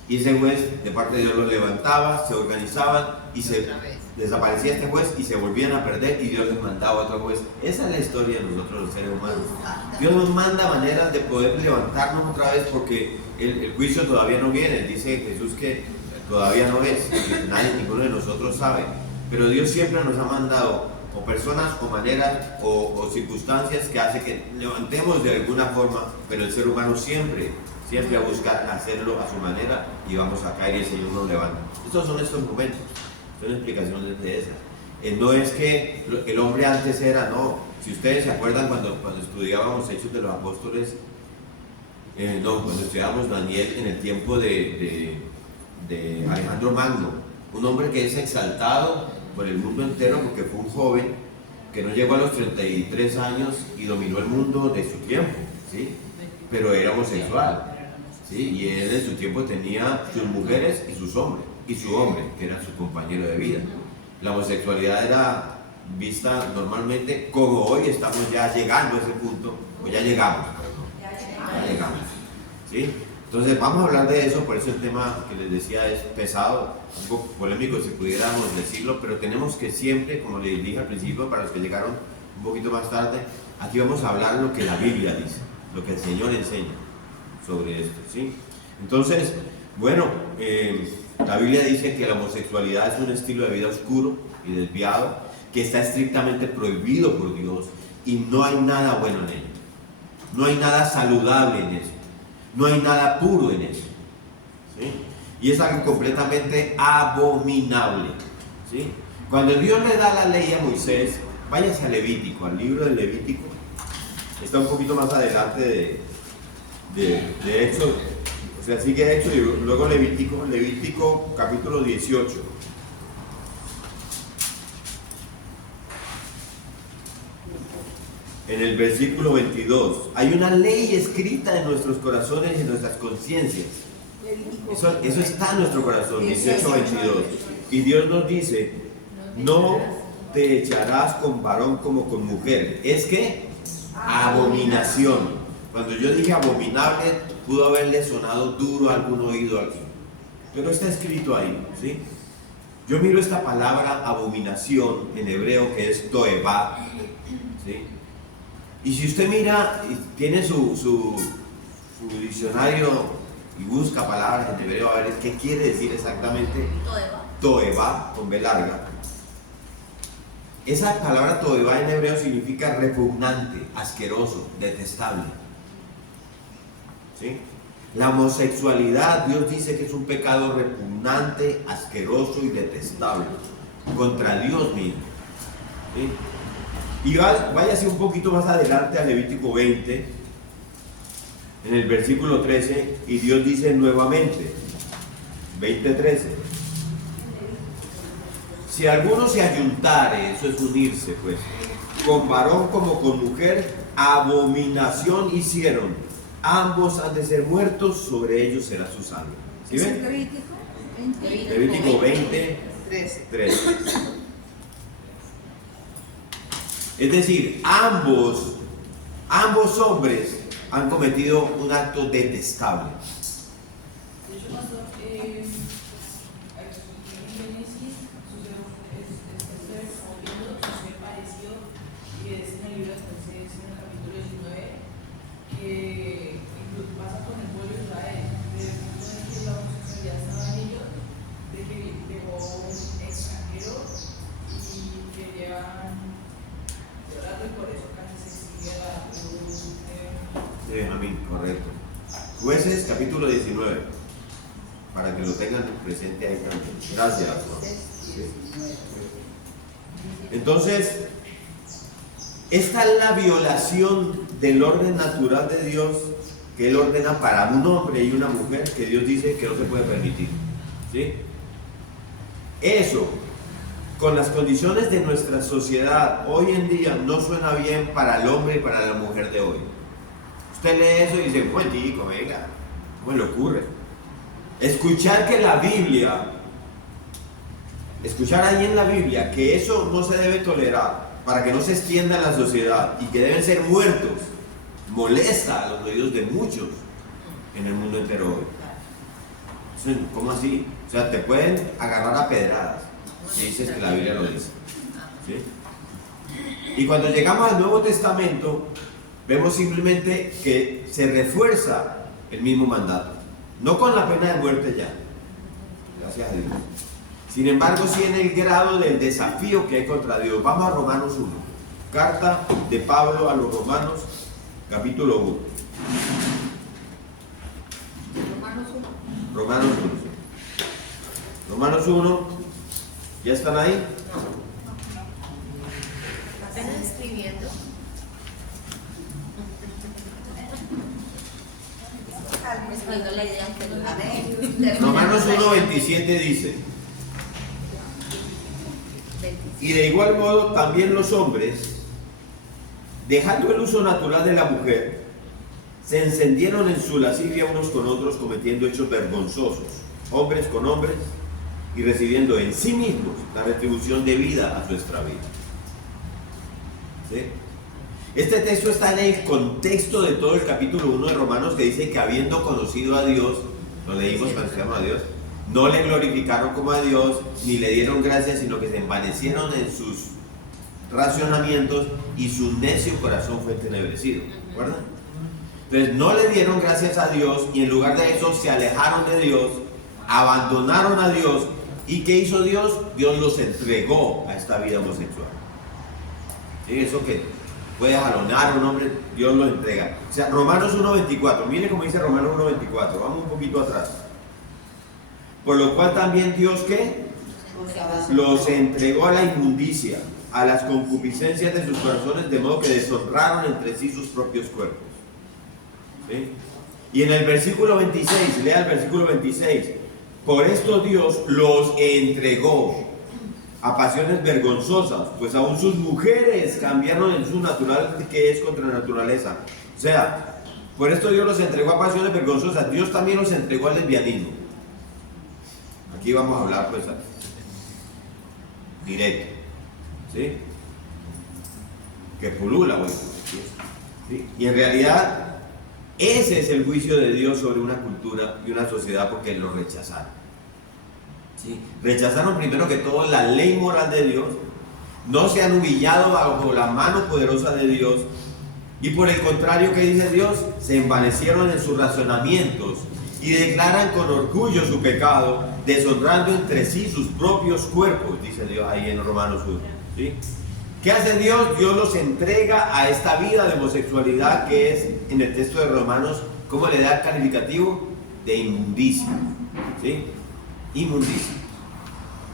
Y ese juez, de parte de Dios, lo levantaba, se organizaban y desaparecía este juez y se volvían a perder y Dios les mandaba otro juez. Esa es la historia de nosotros los seres humanos. Dios nos manda maneras de poder levantarnos otra vez porque el juicio todavía no viene. Dice Jesús que todavía no es, ninguno de nosotros sabe. Pero Dios siempre nos ha mandado o personas o maneras o circunstancias que hacen que levantemos de alguna forma, pero el ser humano siempre va a buscar hacerlo a su manera y vamos a caer y el Señor nos levanta. Estos son estos momentos, son explicaciones de esas. No es que el hombre antes era, no. Si ustedes se acuerdan cuando estudiábamos Hechos de los Apóstoles, cuando estudiábamos Daniel en el tiempo de Alejandro Magno, un hombre que es exaltado por el mundo entero porque fue un joven que no llegó a los 33 años y dominó el mundo de su tiempo, ¿sí? Pero era homosexual, ¿sí? Y él en su tiempo tenía sus mujeres y sus hombres, y su hombre, que era su compañero de vida. La homosexualidad era vista normalmente como hoy estamos ya llegando a ese punto, o ya llegamos, ¿sí? Entonces vamos a hablar de eso, por eso el tema que les decía es pesado, un poco polémico si pudiéramos decirlo, pero tenemos que siempre, como les dije al principio, para los que llegaron un poquito más tarde, aquí vamos a hablar lo que la Biblia dice, lo que el Señor enseña sobre esto, ¿sí? Entonces, bueno, la Biblia dice que la homosexualidad es un estilo de vida oscuro y desviado, que está estrictamente prohibido por Dios y no hay nada bueno en ello, no hay nada saludable en eso, no hay nada puro en eso, ¿sí? y es algo completamente abominable, ¿sí? Cuando Dios le da la ley a Moisés, váyase a Levítico, al libro de Levítico, está un poquito más adelante de Éxodo, o sea, sigue Éxodo y luego Levítico capítulo 18. En el versículo 22, hay una ley escrita en nuestros corazones y en nuestras conciencias. Eso está en nuestro corazón, 18:22. Y Dios nos dice, no te echarás con varón como con mujer. Es que abominación. Cuando yo dije abominable, pudo haberle sonado duro a algún oído aquí. Pero está escrito ahí, ¿sí? Yo miro esta palabra abominación en hebreo que es toevá, ¿sí? Y si usted mira, tiene su diccionario y busca palabras en hebreo a ver qué quiere decir exactamente toevá, con B larga. Esa palabra toevá en hebreo significa repugnante, asqueroso, detestable. ¿Sí? La homosexualidad, Dios dice que es un pecado repugnante, asqueroso y detestable contra Dios mismo. ¿Sí? Y váyase un poquito más adelante a Levítico 20, en el versículo 13, y Dios dice nuevamente, 20:13, si alguno se ayuntare, eso es unirse pues, con varón como con mujer, abominación hicieron, ambos han de ser muertos, sobre ellos será su sangre. ¿Sí ven? Levítico 20:13. Es decir, ambos hombres han cometido un acto detestable. De hecho, pastor, aquí en Génesis sucede parecido, y es en el libro de Moisés, en el capítulo 19, que incluso pasa con el pueblo de Israel, desde el punto en que la homosexualidad estaba en ellos, de que dejó un extranjero y que llevan y por eso casi se exige la Amén, correcto. Jueces capítulo 19, para que lo tengan presente ahí también. Gracias. Entonces, esta es la violación del orden natural de Dios que Él ordena para un hombre y una mujer, que Dios dice que no se puede permitir. ¿Sí? Eso, con las condiciones de nuestra sociedad hoy en día, no suena bien para el hombre y para la mujer de hoy. Usted lee eso y dice, buen chico, venga, ¿cómo le ocurre? Escuchar que la Biblia, escuchar ahí en la Biblia que eso no se debe tolerar para que no se extienda en la sociedad y que deben ser muertos, molesta a los oídos de muchos en el mundo entero hoy. ¿Cómo así? O sea, te pueden agarrar a pedradas si dices que la Biblia lo dice. ¿Sí? Y cuando llegamos al Nuevo Testamento, vemos simplemente que se refuerza el mismo mandato. No con la pena de muerte ya, gracias a Dios. Sin embargo, sí en el grado del desafío que hay contra Dios. Vamos a Romanos 1. Carta de Pablo a los Romanos, capítulo 1. Romanos 1. Romanos 1. ¿Ya están ahí? Apenas escribiendo. Esperando la idea anterior. Romanos 1:27 dice: y de igual modo también los hombres, dejando el uso natural de la mujer, se encendieron en su lascivia unos con otros, cometiendo hechos vergonzosos, hombres con hombres, y recibiendo en sí mismos la retribución debida a su extravío. ¿Sí? Este texto está en el contexto de todo el capítulo 1 de Romanos, que dice que habiendo conocido a Dios, lo leímos cuando se llama a Dios, no le glorificaron como a Dios, ni le dieron gracias, sino que se envanecieron en sus racionamientos y su necio corazón fue entenebrecido. ¿Recuerdan? Entonces no le dieron gracias a Dios y en lugar de eso se alejaron de Dios, abandonaron a Dios. ¿Y qué hizo Dios? Dios los entregó a esta vida homosexual. ¿Sí? Eso que puede jalonar a un hombre, Dios lo entrega. O sea, Romanos 1:24, mire cómo dice Romanos 1:24, vamos un poquito atrás. Por lo cual también Dios, ¿qué? Los entregó a la inmundicia, a las concupiscencias de sus corazones, de modo que deshonraron entre sí sus propios cuerpos. ¿Sí? Y en el versículo 26, lea el versículo 26, por esto Dios los entregó a pasiones vergonzosas, pues aún sus mujeres cambiaron en su natural, que es contra naturaleza. O sea, por esto Dios los entregó a pasiones vergonzosas. Dios también los entregó al lesbianismo. Aquí vamos a hablar pues directo, ¿sí? Que pulula hoy, ¿sí? Y en realidad ese es el juicio de Dios sobre una cultura y una sociedad, porque lo rechazaron. ¿Sí? Rechazaron primero que todo la ley moral de Dios, no se han humillado bajo la mano poderosa de Dios, y por el contrario, ¿qué dice Dios? Se envanecieron en sus razonamientos y declaran con orgullo su pecado, deshonrando entre sí sus propios cuerpos, dice Dios ahí en Romanos 1. ¿Sí? ¿Qué hace Dios? Dios los entrega a esta vida de homosexualidad, que es en el texto de Romanos, ¿cómo le da el calificativo? De inmundicia. ¿Sí? Inmundicia.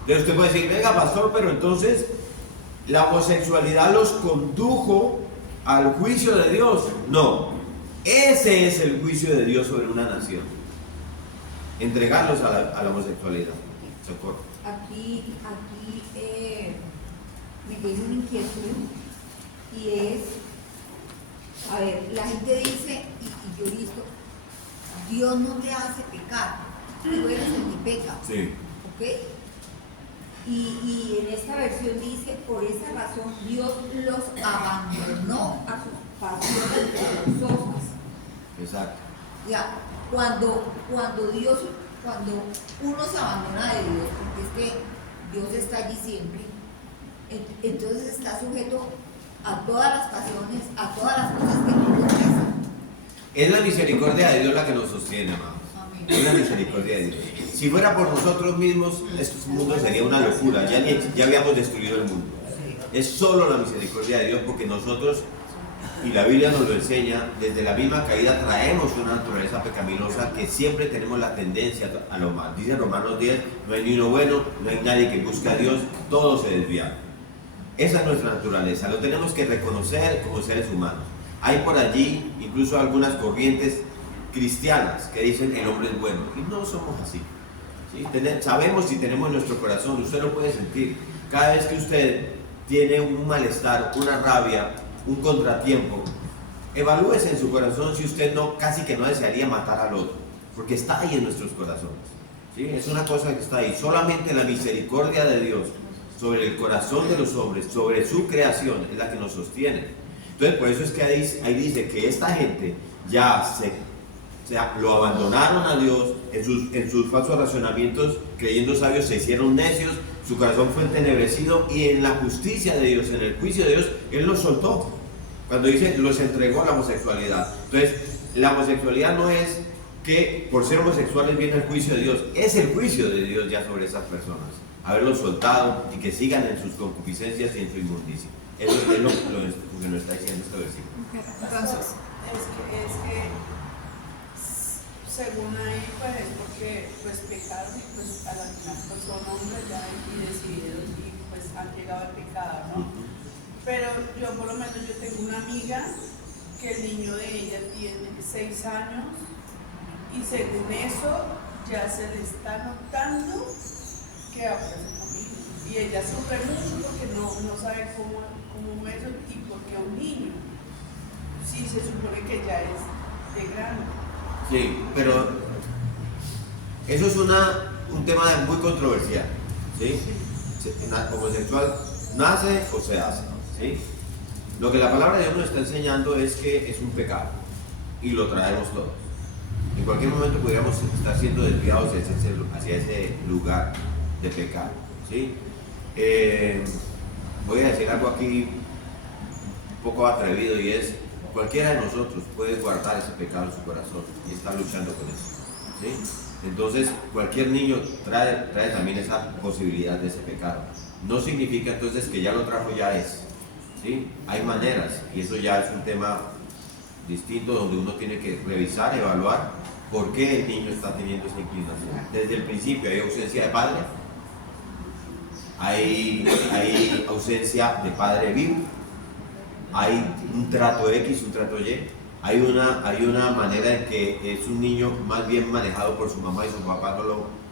Entonces usted puede decir, venga pastor, pero entonces la homosexualidad los condujo al juicio de Dios. No, ese es el juicio de Dios sobre una nación, entregarlos a la homosexualidad. Socorro. Aquí me queda una inquietud, y es, a ver, la gente dice, y yo he visto, Dios no te hace pecar, tú eres el que peca. Sí. ¿Ok? Y en esta versión dice, por esa razón Dios los abandonó a sus pasiones vergonzosas. Exacto. Ya, cuando uno se abandona de Dios, porque es que Dios está allí siempre, entonces está sujeto a todas las pasiones, a todas las cosas que no interesan. Es la misericordia de Dios la que nos sostiene, amados. Amén. Es la misericordia de Dios. Si fuera por nosotros mismos, este mundo sería una locura. Ya habíamos destruido el mundo. Es solo la misericordia de Dios, porque nosotros, y la Biblia nos lo enseña, desde la misma caída traemos una naturaleza pecaminosa que siempre tenemos la tendencia a lo mal. Dice Romanos 10, no hay ni uno bueno, no hay nadie que busque a Dios, todos se desvían. Esa es nuestra naturaleza, lo tenemos que reconocer como seres humanos. Hay por allí incluso algunas corrientes cristianas que dicen el hombre es bueno, y no somos así. ¿Sí? Sabemos si tenemos en nuestro corazón, usted lo puede sentir, cada vez que usted tiene un malestar, una rabia, un contratiempo, evalúese en su corazón si usted casi que no desearía matar al otro, porque está ahí en nuestros corazones. ¿Sí? Es una cosa que está ahí. Solamente la misericordia de Dios sobre el corazón de los hombres, sobre su creación, es la que nos sostiene. Entonces, por eso es que ahí dice que esta gente lo abandonaron a Dios en sus falsos razonamientos, creyendo sabios, se hicieron necios, su corazón fue entenebrecido, y en la justicia de Dios, en el juicio de Dios, Él los soltó. Cuando dice, los entregó a la homosexualidad. Entonces, la homosexualidad no es que por ser homosexuales viene el juicio de Dios, es el juicio de Dios ya sobre esas personas, haberlos soltado y que sigan en sus concupiscencias y en su inmundicia. Eso es lo que nos está diciendo este versículo. Entonces, Es que según ahí, pues es porque pues pecaron y pues a la final pues son hombres ya y decidieron y pues han llegado al pecado, ¿no? Pero yo por lo menos yo tengo una amiga que el niño de ella tiene 6 años y según eso ya se le está notando que va por su familia. Y ella sufre mucho porque no sabe cómo eso y por qué a un niño. Sí, se supone que ya es de grande. Sí, pero eso es un tema muy controversial. ¿Sí? Homosexual nace o se hace. ¿Sí? Lo que la palabra de Dios nos está enseñando es que es un pecado y lo traemos todos. En cualquier momento podríamos estar siendo desviados hacia ese lugar de pecado. ¿Sí? Voy a decir algo aquí un poco atrevido, y es: cualquiera de nosotros puede guardar ese pecado en su corazón y está luchando con eso. ¿Sí? Entonces, cualquier niño trae también esa posibilidad de ese pecado. No significa entonces que ya lo trajo, ya es. ¿Sí? Hay maneras, y eso ya es un tema distinto donde uno tiene que revisar, evaluar ¿Por qué el niño está teniendo esa inclinación? Desde el principio hay ausencia de padre, hay ausencia de padre vivo, hay un trato X, un trato Y, hay una manera en que es un niño más bien manejado por su mamá y su papá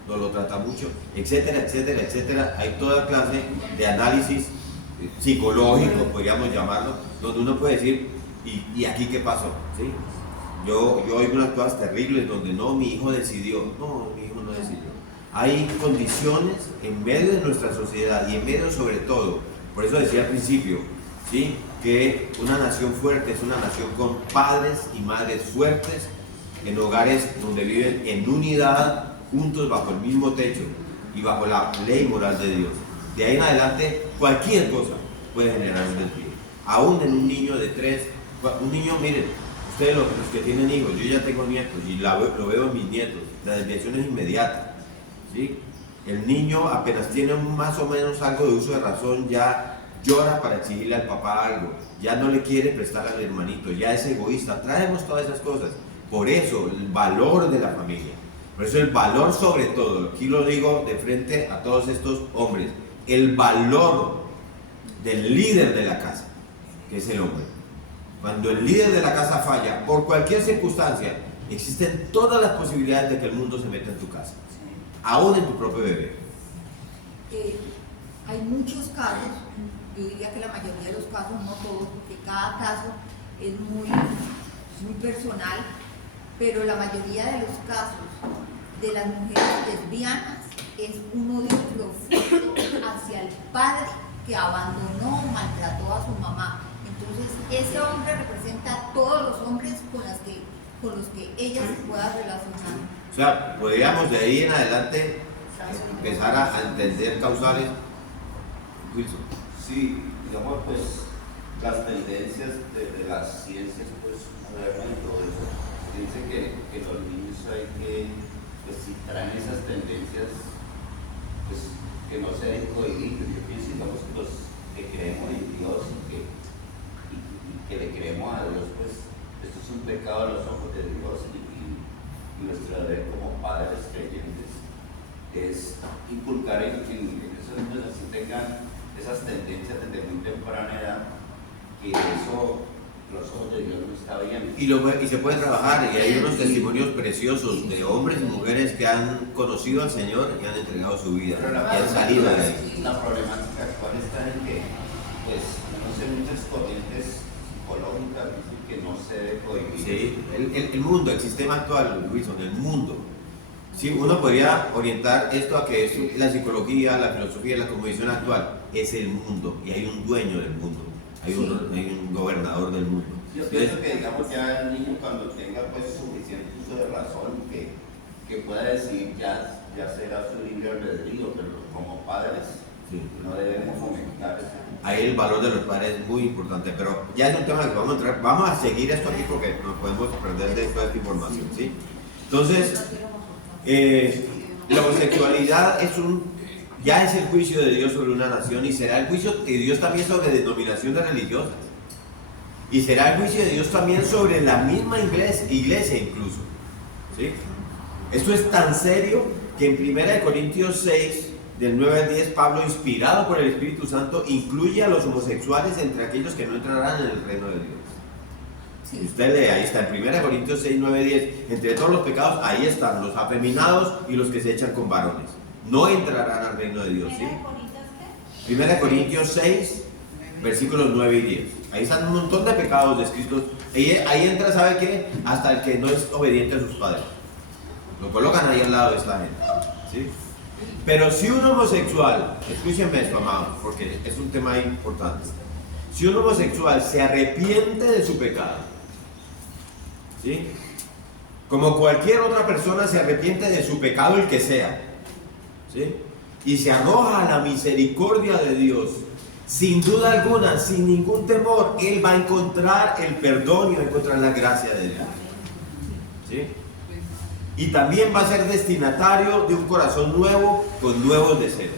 no lo trata mucho, etcétera, etcétera, etcétera. Hay toda clase de análisis psicológico, podríamos llamarlo, donde uno puede decir, ¿y aquí qué pasó? ¿Sí? Yo oigo unas cosas terribles donde no, mi hijo decidió. No, mi hijo no decidió. Hay condiciones en medio de nuestra sociedad y en medio sobre todo, por eso decía al principio, ¿sí?, que una nación fuerte es una nación con padres y madres fuertes, en hogares donde viven en unidad, juntos bajo el mismo techo y bajo la ley moral de Dios. De ahí en adelante, cualquier cosa puede generar un desvío. Aún en un niño de 3, un niño, miren, ustedes los que tienen hijos, yo ya tengo nietos y lo veo en mis nietos, la desviación es inmediata, ¿sí? El niño apenas tiene más o menos algo de uso de razón, ya llora para exigirle al papá algo, ya no le quiere prestar al hermanito, ya es egoísta, traemos todas esas cosas. Por eso el valor de la familia, por eso el valor sobre todo, aquí lo digo de frente a todos estos hombres, el valor del líder de la casa, que es el hombre. Cuando el líder de la casa falla, por cualquier circunstancia, existen todas las posibilidades de que el mundo se meta en tu casa, aún en tu propio bebé. Hay muchos casos, yo diría que la mayoría de los casos, no todos, porque cada caso es muy personal, pero la mayoría de los casos de las mujeres lesbianas es un odio profundo hacia el padre que abandonó, maltrató a su mamá. Entonces ese hombre representa a todos los hombres con los que ella se pueda relacionar. O sea, podríamos de ahí en adelante empezar a entender causales. Wilson. Sí, digamos, pues las tendencias de las ciencias pues modernas y todo eso, dice que los niños hay que, pues si traen esas tendencias, pues que no se den cohibidos. Yo pienso, digamos, que los que creemos en Dios y que le creemos a Dios, pues esto es un pecado a los ojos de Dios y nuestro deber como padres creyentes es inculcar en esos niños así tengan esas tendencias desde muy temprana edad, que eso los ojos de Dios no está bien. Y se puede trabajar, y hay unos testimonios preciosos de hombres y mujeres que han conocido al Señor y han entregado su vida, Pero y han salido de ahí. la problemática actual está en que, pues, no sé, muchas corrientes psicológicas dicen que no se debe prohibir. Sí, el mundo, el sistema actual, Wilson, el mundo. Sí, uno podría orientar esto a que es la psicología, la filosofía, la cosmovisión actual es el mundo y hay un dueño del mundo, hay un gobernador del mundo. Yo pienso que, digamos, ya el niño cuando tenga pues suficiente uso de razón, que pueda decidir, ya será su libre albedrío, pero como padres Sí. no debemos fomentar eso. Ahí el valor de los padres es muy importante, pero ya es un tema que vamos a entrar, vamos a seguir esto aquí porque nos podemos perder de toda esta información, ¿sí? Entonces, la homosexualidad ya es el juicio de Dios sobre una nación y será el juicio de Dios también sobre denominaciones religiosas y será el juicio de Dios también sobre la misma iglesia incluso, ¿sí? Esto es tan serio que en 1 Corintios 6 del 9 al 10 Pablo, inspirado por el Espíritu Santo, incluye a los homosexuales entre aquellos que no entrarán en el reino de Dios. Sí. Y usted lee, ahí está, en 1 Corintios 6, 9, 10, entre todos los pecados, ahí están los afeminados y los que se echan con varones. No entrarán al reino de Dios, ¿sí? 1 Corintios 6, versículos 9 y 10. Ahí están un montón de pecados descritos. Ahí entra, ¿sabe qué? Hasta el que no es obediente a sus padres. Lo colocan ahí al lado de esta gente, ¿sí? Pero si un homosexual, escúchenme esto, amados, porque es un tema importante. Si un homosexual se arrepiente de su pecado, ¿sí? Como cualquier otra persona se arrepiente de su pecado, el que sea, ¿sí? Y se arroja a la misericordia de Dios, sin duda alguna, sin ningún temor, él va a encontrar el perdón y va a encontrar la gracia de Dios, ¿sí? Y también va a ser destinatario de un corazón nuevo con nuevos deseos.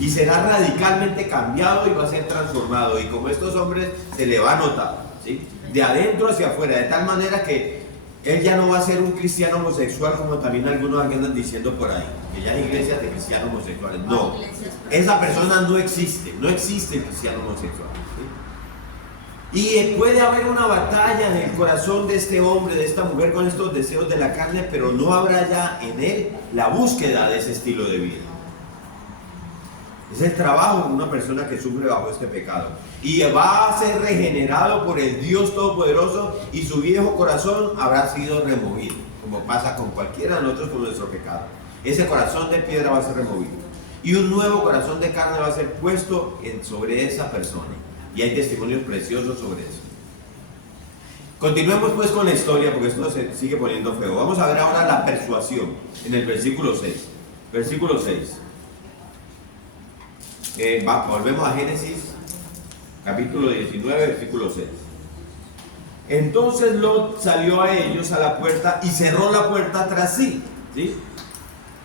Y será radicalmente cambiado y va a ser transformado. Y como estos hombres se le va a notar, ¿sí? De adentro hacia afuera, de tal manera que él ya no va a ser un cristiano homosexual como también algunos andan diciendo por ahí, que ya hay iglesias de cristianos homosexuales. No, esa persona no existe el cristiano homosexual. ¿Sí? Y puede haber una batalla en el corazón de este hombre, de esta mujer con estos deseos de la carne, pero no habrá ya en él la búsqueda de ese estilo de vida. Es el trabajo de una persona que sufre bajo este pecado. Y va a ser regenerado por el Dios Todopoderoso y su viejo corazón habrá sido removido, como pasa con cualquiera de nosotros con nuestro pecado. Ese corazón de piedra va a ser removido. Y un nuevo corazón de carne va a ser puesto sobre esa persona. Y hay testimonios preciosos sobre eso. Continuemos pues con la historia porque esto se sigue poniendo feo. Vamos a ver ahora la persuasión en el versículo 6. Versículo 6. Volvemos a Génesis, capítulo 19, versículo 6. Entonces Lot salió a ellos a la puerta y cerró la puerta tras sí. ¿Sí?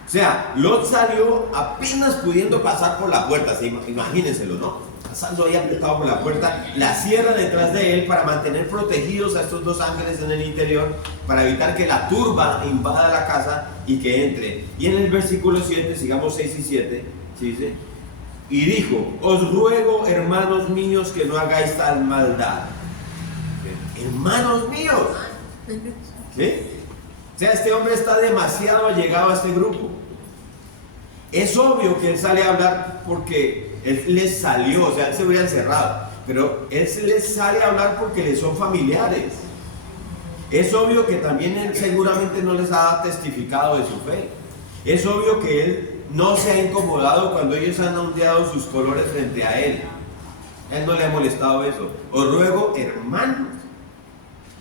O sea, Lot salió apenas pudiendo pasar por la puerta. ¿Sí? Imagínenselo, ¿no? Pasando ahí apretado por la puerta, la cierra detrás de él para mantener protegidos a estos dos ángeles en el interior, para evitar que la turba invada la casa y que entre. Y en el versículo 7, sigamos 6 y 7, ¿sí dice? Y dijo: os ruego, hermanos míos, que no hagáis tal maldad. Hermanos míos, ¿sí? O sea, este hombre está demasiado allegado a este grupo. Es obvio que él sale a hablar porque él les salió, o sea, él se hubiera encerrado, pero él se les sale a hablar porque les son familiares. Es obvio que también él seguramente no les ha testificado de su fe. Es obvio que él no se ha incomodado cuando ellos han ondeado sus colores frente a él. A él no le ha molestado eso. Os ruego, hermanos,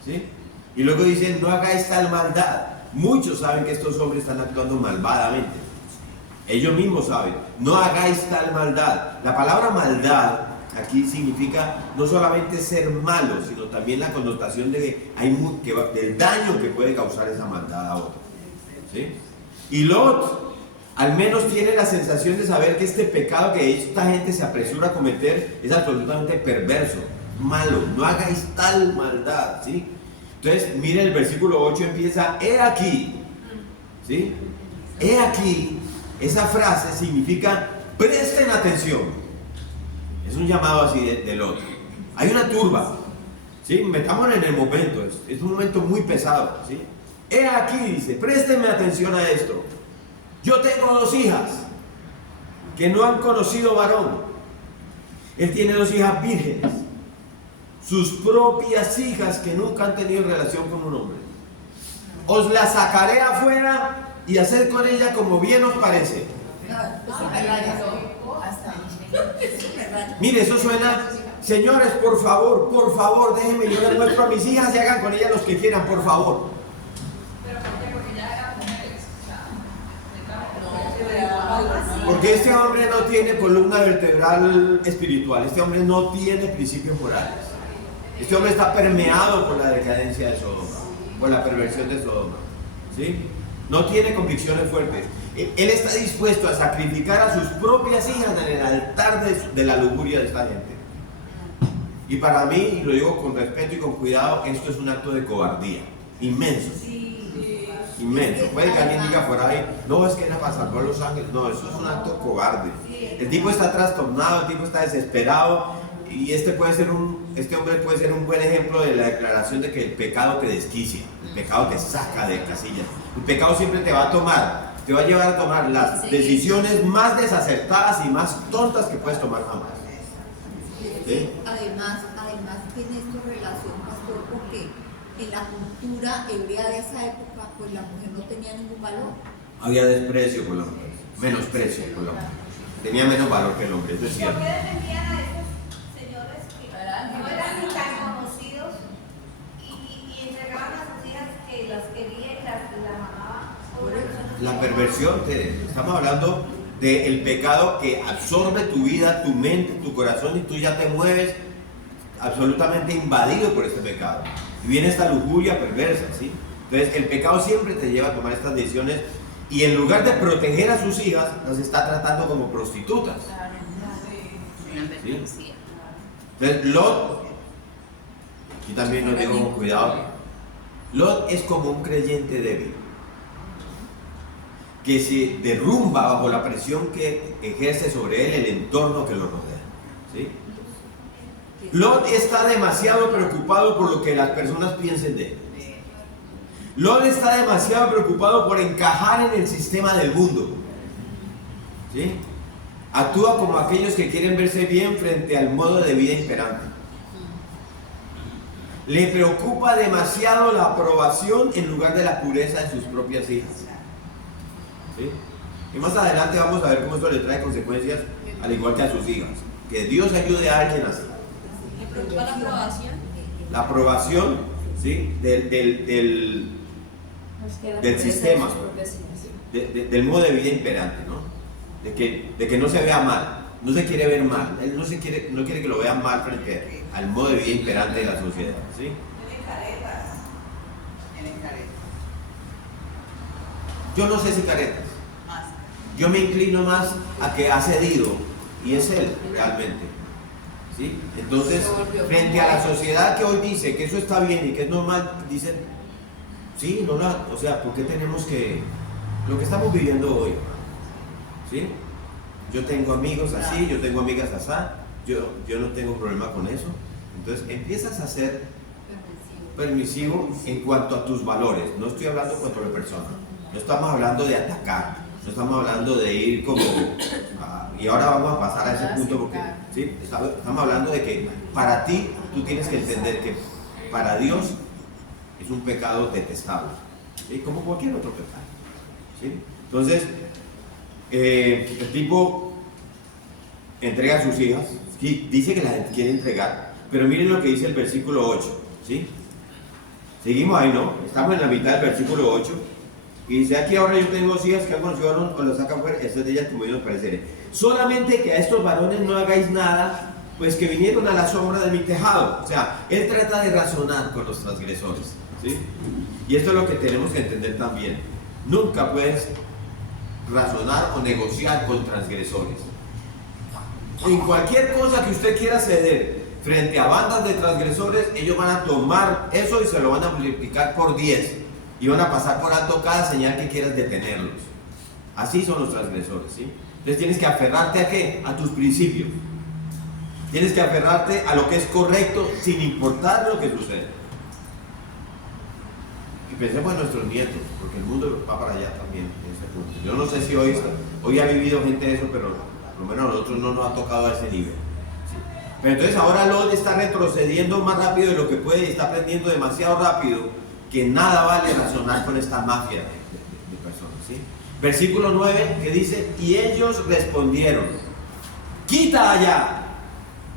¿sí? Y luego dicen: no hagáis tal maldad. Muchos saben que estos hombres están actuando malvadamente. Ellos mismos saben: no hagáis tal maldad. La palabra maldad aquí significa no solamente ser malo, sino también la connotación de del daño que puede causar esa maldad a otro. ¿Sí? Y Lot al menos tiene la sensación de saber que este pecado que esta gente se apresura a cometer es absolutamente perverso, malo. No hagáis tal maldad, ¿sí? Entonces, mire, el versículo 8 empieza: he aquí, ¿sí? He aquí. Esa frase significa presten atención. Es un llamado así de Lot. Hay una turba, ¿sí? Metámonos en el momento, es un momento muy pesado, ¿sí? He aquí, dice, préstenme atención a esto. Yo tengo 2 hijas que no han conocido varón. Él tiene 2 hijas vírgenes, sus propias hijas que nunca han tenido relación con un hombre. Os las sacaré afuera y hacer con ella como bien os parece. Mire, eso suena: señores, por favor, déjenme, yo les muestro a mis hijas y hagan con ellas los que quieran, por favor. Porque este hombre no tiene columna vertebral espiritual, este hombre no tiene principios morales. Este hombre está permeado por la decadencia de Sodoma, por la perversión de Sodoma, ¿sí? No tiene convicciones fuertes. Él está dispuesto a sacrificar a sus propias hijas en el altar de la lujuria de esta gente. Y para mí, y lo digo con respeto y con cuidado, esto es un acto de cobardía inmenso. Inmenso. Puede que alguien diga por ahí: no, es que era para salvar los ángeles. No, eso es un acto cobarde. El tipo está trastornado, el tipo está desesperado. Y este hombre puede ser un buen ejemplo de la declaración de que el pecado te desquicia, el pecado te saca de casillas. El pecado siempre te va a llevar a tomar las decisiones más desacertadas y más tontas que puedes tomar jamás. ¿Sí? Además tiene esto relación, pastor, porque en la cultura hebrea de esa época, pues la mujer no tenía ningún valor. Había desprecio por la mujer, menosprecio por la mujer. Tenía menos valor que el hombre, eso es ¿Por cierto. qué defendían a esos señores que no eran ni tan conocidos y entregaban a sus hijas que las quería y las amaban? La perversión, estamos hablando del pecado que absorbe tu vida, tu mente, tu corazón, y tú ya te mueves absolutamente invadido por este pecado. Y viene esta lujuria perversa, ¿sí? Entonces el pecado siempre te lleva a tomar estas decisiones, y en lugar de proteger a sus hijas, las está tratando como prostitutas. ¿Sí? Entonces Lot, aquí también nos digo: cuidado, Lot es como un creyente débil, que se derrumba bajo la presión que ejerce sobre él el entorno que lo rodea, ¿sí? Lot está demasiado preocupado por lo que las personas piensen de él. Lot está demasiado preocupado por encajar en el sistema del mundo, ¿sí? Actúa como aquellos que quieren verse bien frente al modo de vida imperante. Le preocupa demasiado la aprobación en lugar de la pureza de sus propias hijas, ¿sí? Y más adelante vamos a ver cómo esto le trae consecuencias, al igual que a sus hijas. Que Dios ayude a alguien así. ¿Le preocupa la aprobación? La aprobación, ¿sí? del sistema, del modo de vida imperante, ¿no? De que no se vea mal, no se quiere ver mal, él no quiere que lo vean mal frente al modo de vida imperante de la sociedad, ¿sí? Tienen caretas. Yo no sé si caretas, yo me inclino más a que ha cedido y es él realmente, ¿sí? Entonces, frente a la sociedad que hoy dice que eso está bien y que es normal, dicen, sí, no la, o sea, ¿por qué tenemos que, lo que estamos viviendo hoy, ¿sí? Yo tengo amigos así, yo tengo amigas así, yo no tengo problema con eso. Entonces empiezas a ser permisivo en cuanto a tus valores. No estoy hablando en cuanto a la persona, no estamos hablando de atacar, no estamos hablando de ir como y ahora vamos a pasar a ese punto porque ¿sí? Estamos hablando de que para ti tú tienes que entender que para Dios es un pecado detestable, ¿sí? Como cualquier otro pecado, ¿sí? Entonces el tipo entrega a sus hijas, ¿sí? Dice que las quiere entregar, pero miren lo que dice el versículo 8, ¿sí? Seguimos ahí, ¿no? Estamos en la mitad del versículo 8 y dice: aquí ahora yo tengo 2 hijas que han conocido varón o lo sacan fuera, estas de ellas como ellos pareceré. Solamente que a estos varones no hagáis nada, pues que vinieron a la sombra de mi tejado. O sea, él trata de razonar con los transgresores, ¿sí? Y esto es lo que tenemos que entender también. Nunca puedes razonar o negociar con transgresores. En cualquier cosa que usted quiera ceder frente a bandas de transgresores, ellos van a tomar eso y se lo van a multiplicar por 10 y van a pasar por alto cada señal que quieras detenerlos. Así son los transgresores, ¿sí? Entonces tienes que aferrarte a ¿qué? A tus principios. Tienes que aferrarte a lo que es correcto sin importar lo que suceda. Y pensemos en nuestros nietos, porque el mundo va para allá también en ese punto. Yo no sé si hoy ha vivido gente eso, pero por lo menos a nosotros no nos ha tocado a ese nivel, ¿sí? Pero entonces ahora Lot está retrocediendo más rápido de lo que puede y está aprendiendo demasiado rápido que nada vale razonar con esta mafia de personas, ¿sí? Versículo 9 que dice: y ellos respondieron, quita allá,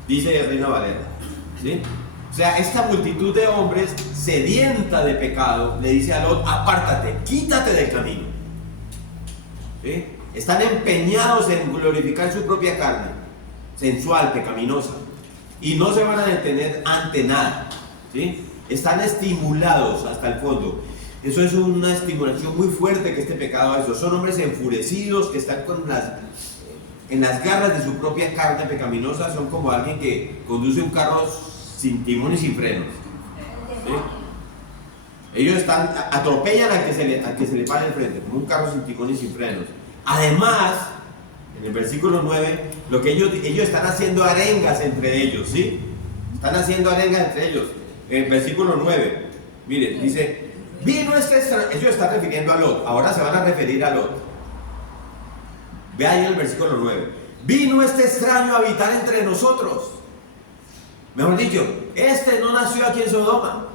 dice Reina Valera, ¿sí? O sea, esta multitud de hombres sedienta de pecado le dice a Lot: apártate, quítate del camino, ¿sí? Están empeñados en glorificar su propia carne, sensual, pecaminosa, y no se van a detener ante nada, ¿sí? Están estimulados hasta el fondo. Eso es una estimulación muy fuerte que este pecado hace. Son hombres enfurecidos que están en las garras de su propia carne pecaminosa. Son como alguien que conduce un carro sin timón y sin frenos, ¿sí? Ellos atropellan al que se le para enfrente, como un carro sin timón y sin frenos. Además, en el versículo 9, lo que ellos están haciendo arengas entre ellos, ¿sí? Están haciendo arengas entre ellos. En el versículo 9, miren, dice: vino este extraño. Ellos están refiriendo a Lot, ahora se van a referir a Lot. Ve ahí en el versículo 9: vino este extraño a habitar entre nosotros. Mejor dicho, este no nació aquí en Sodoma,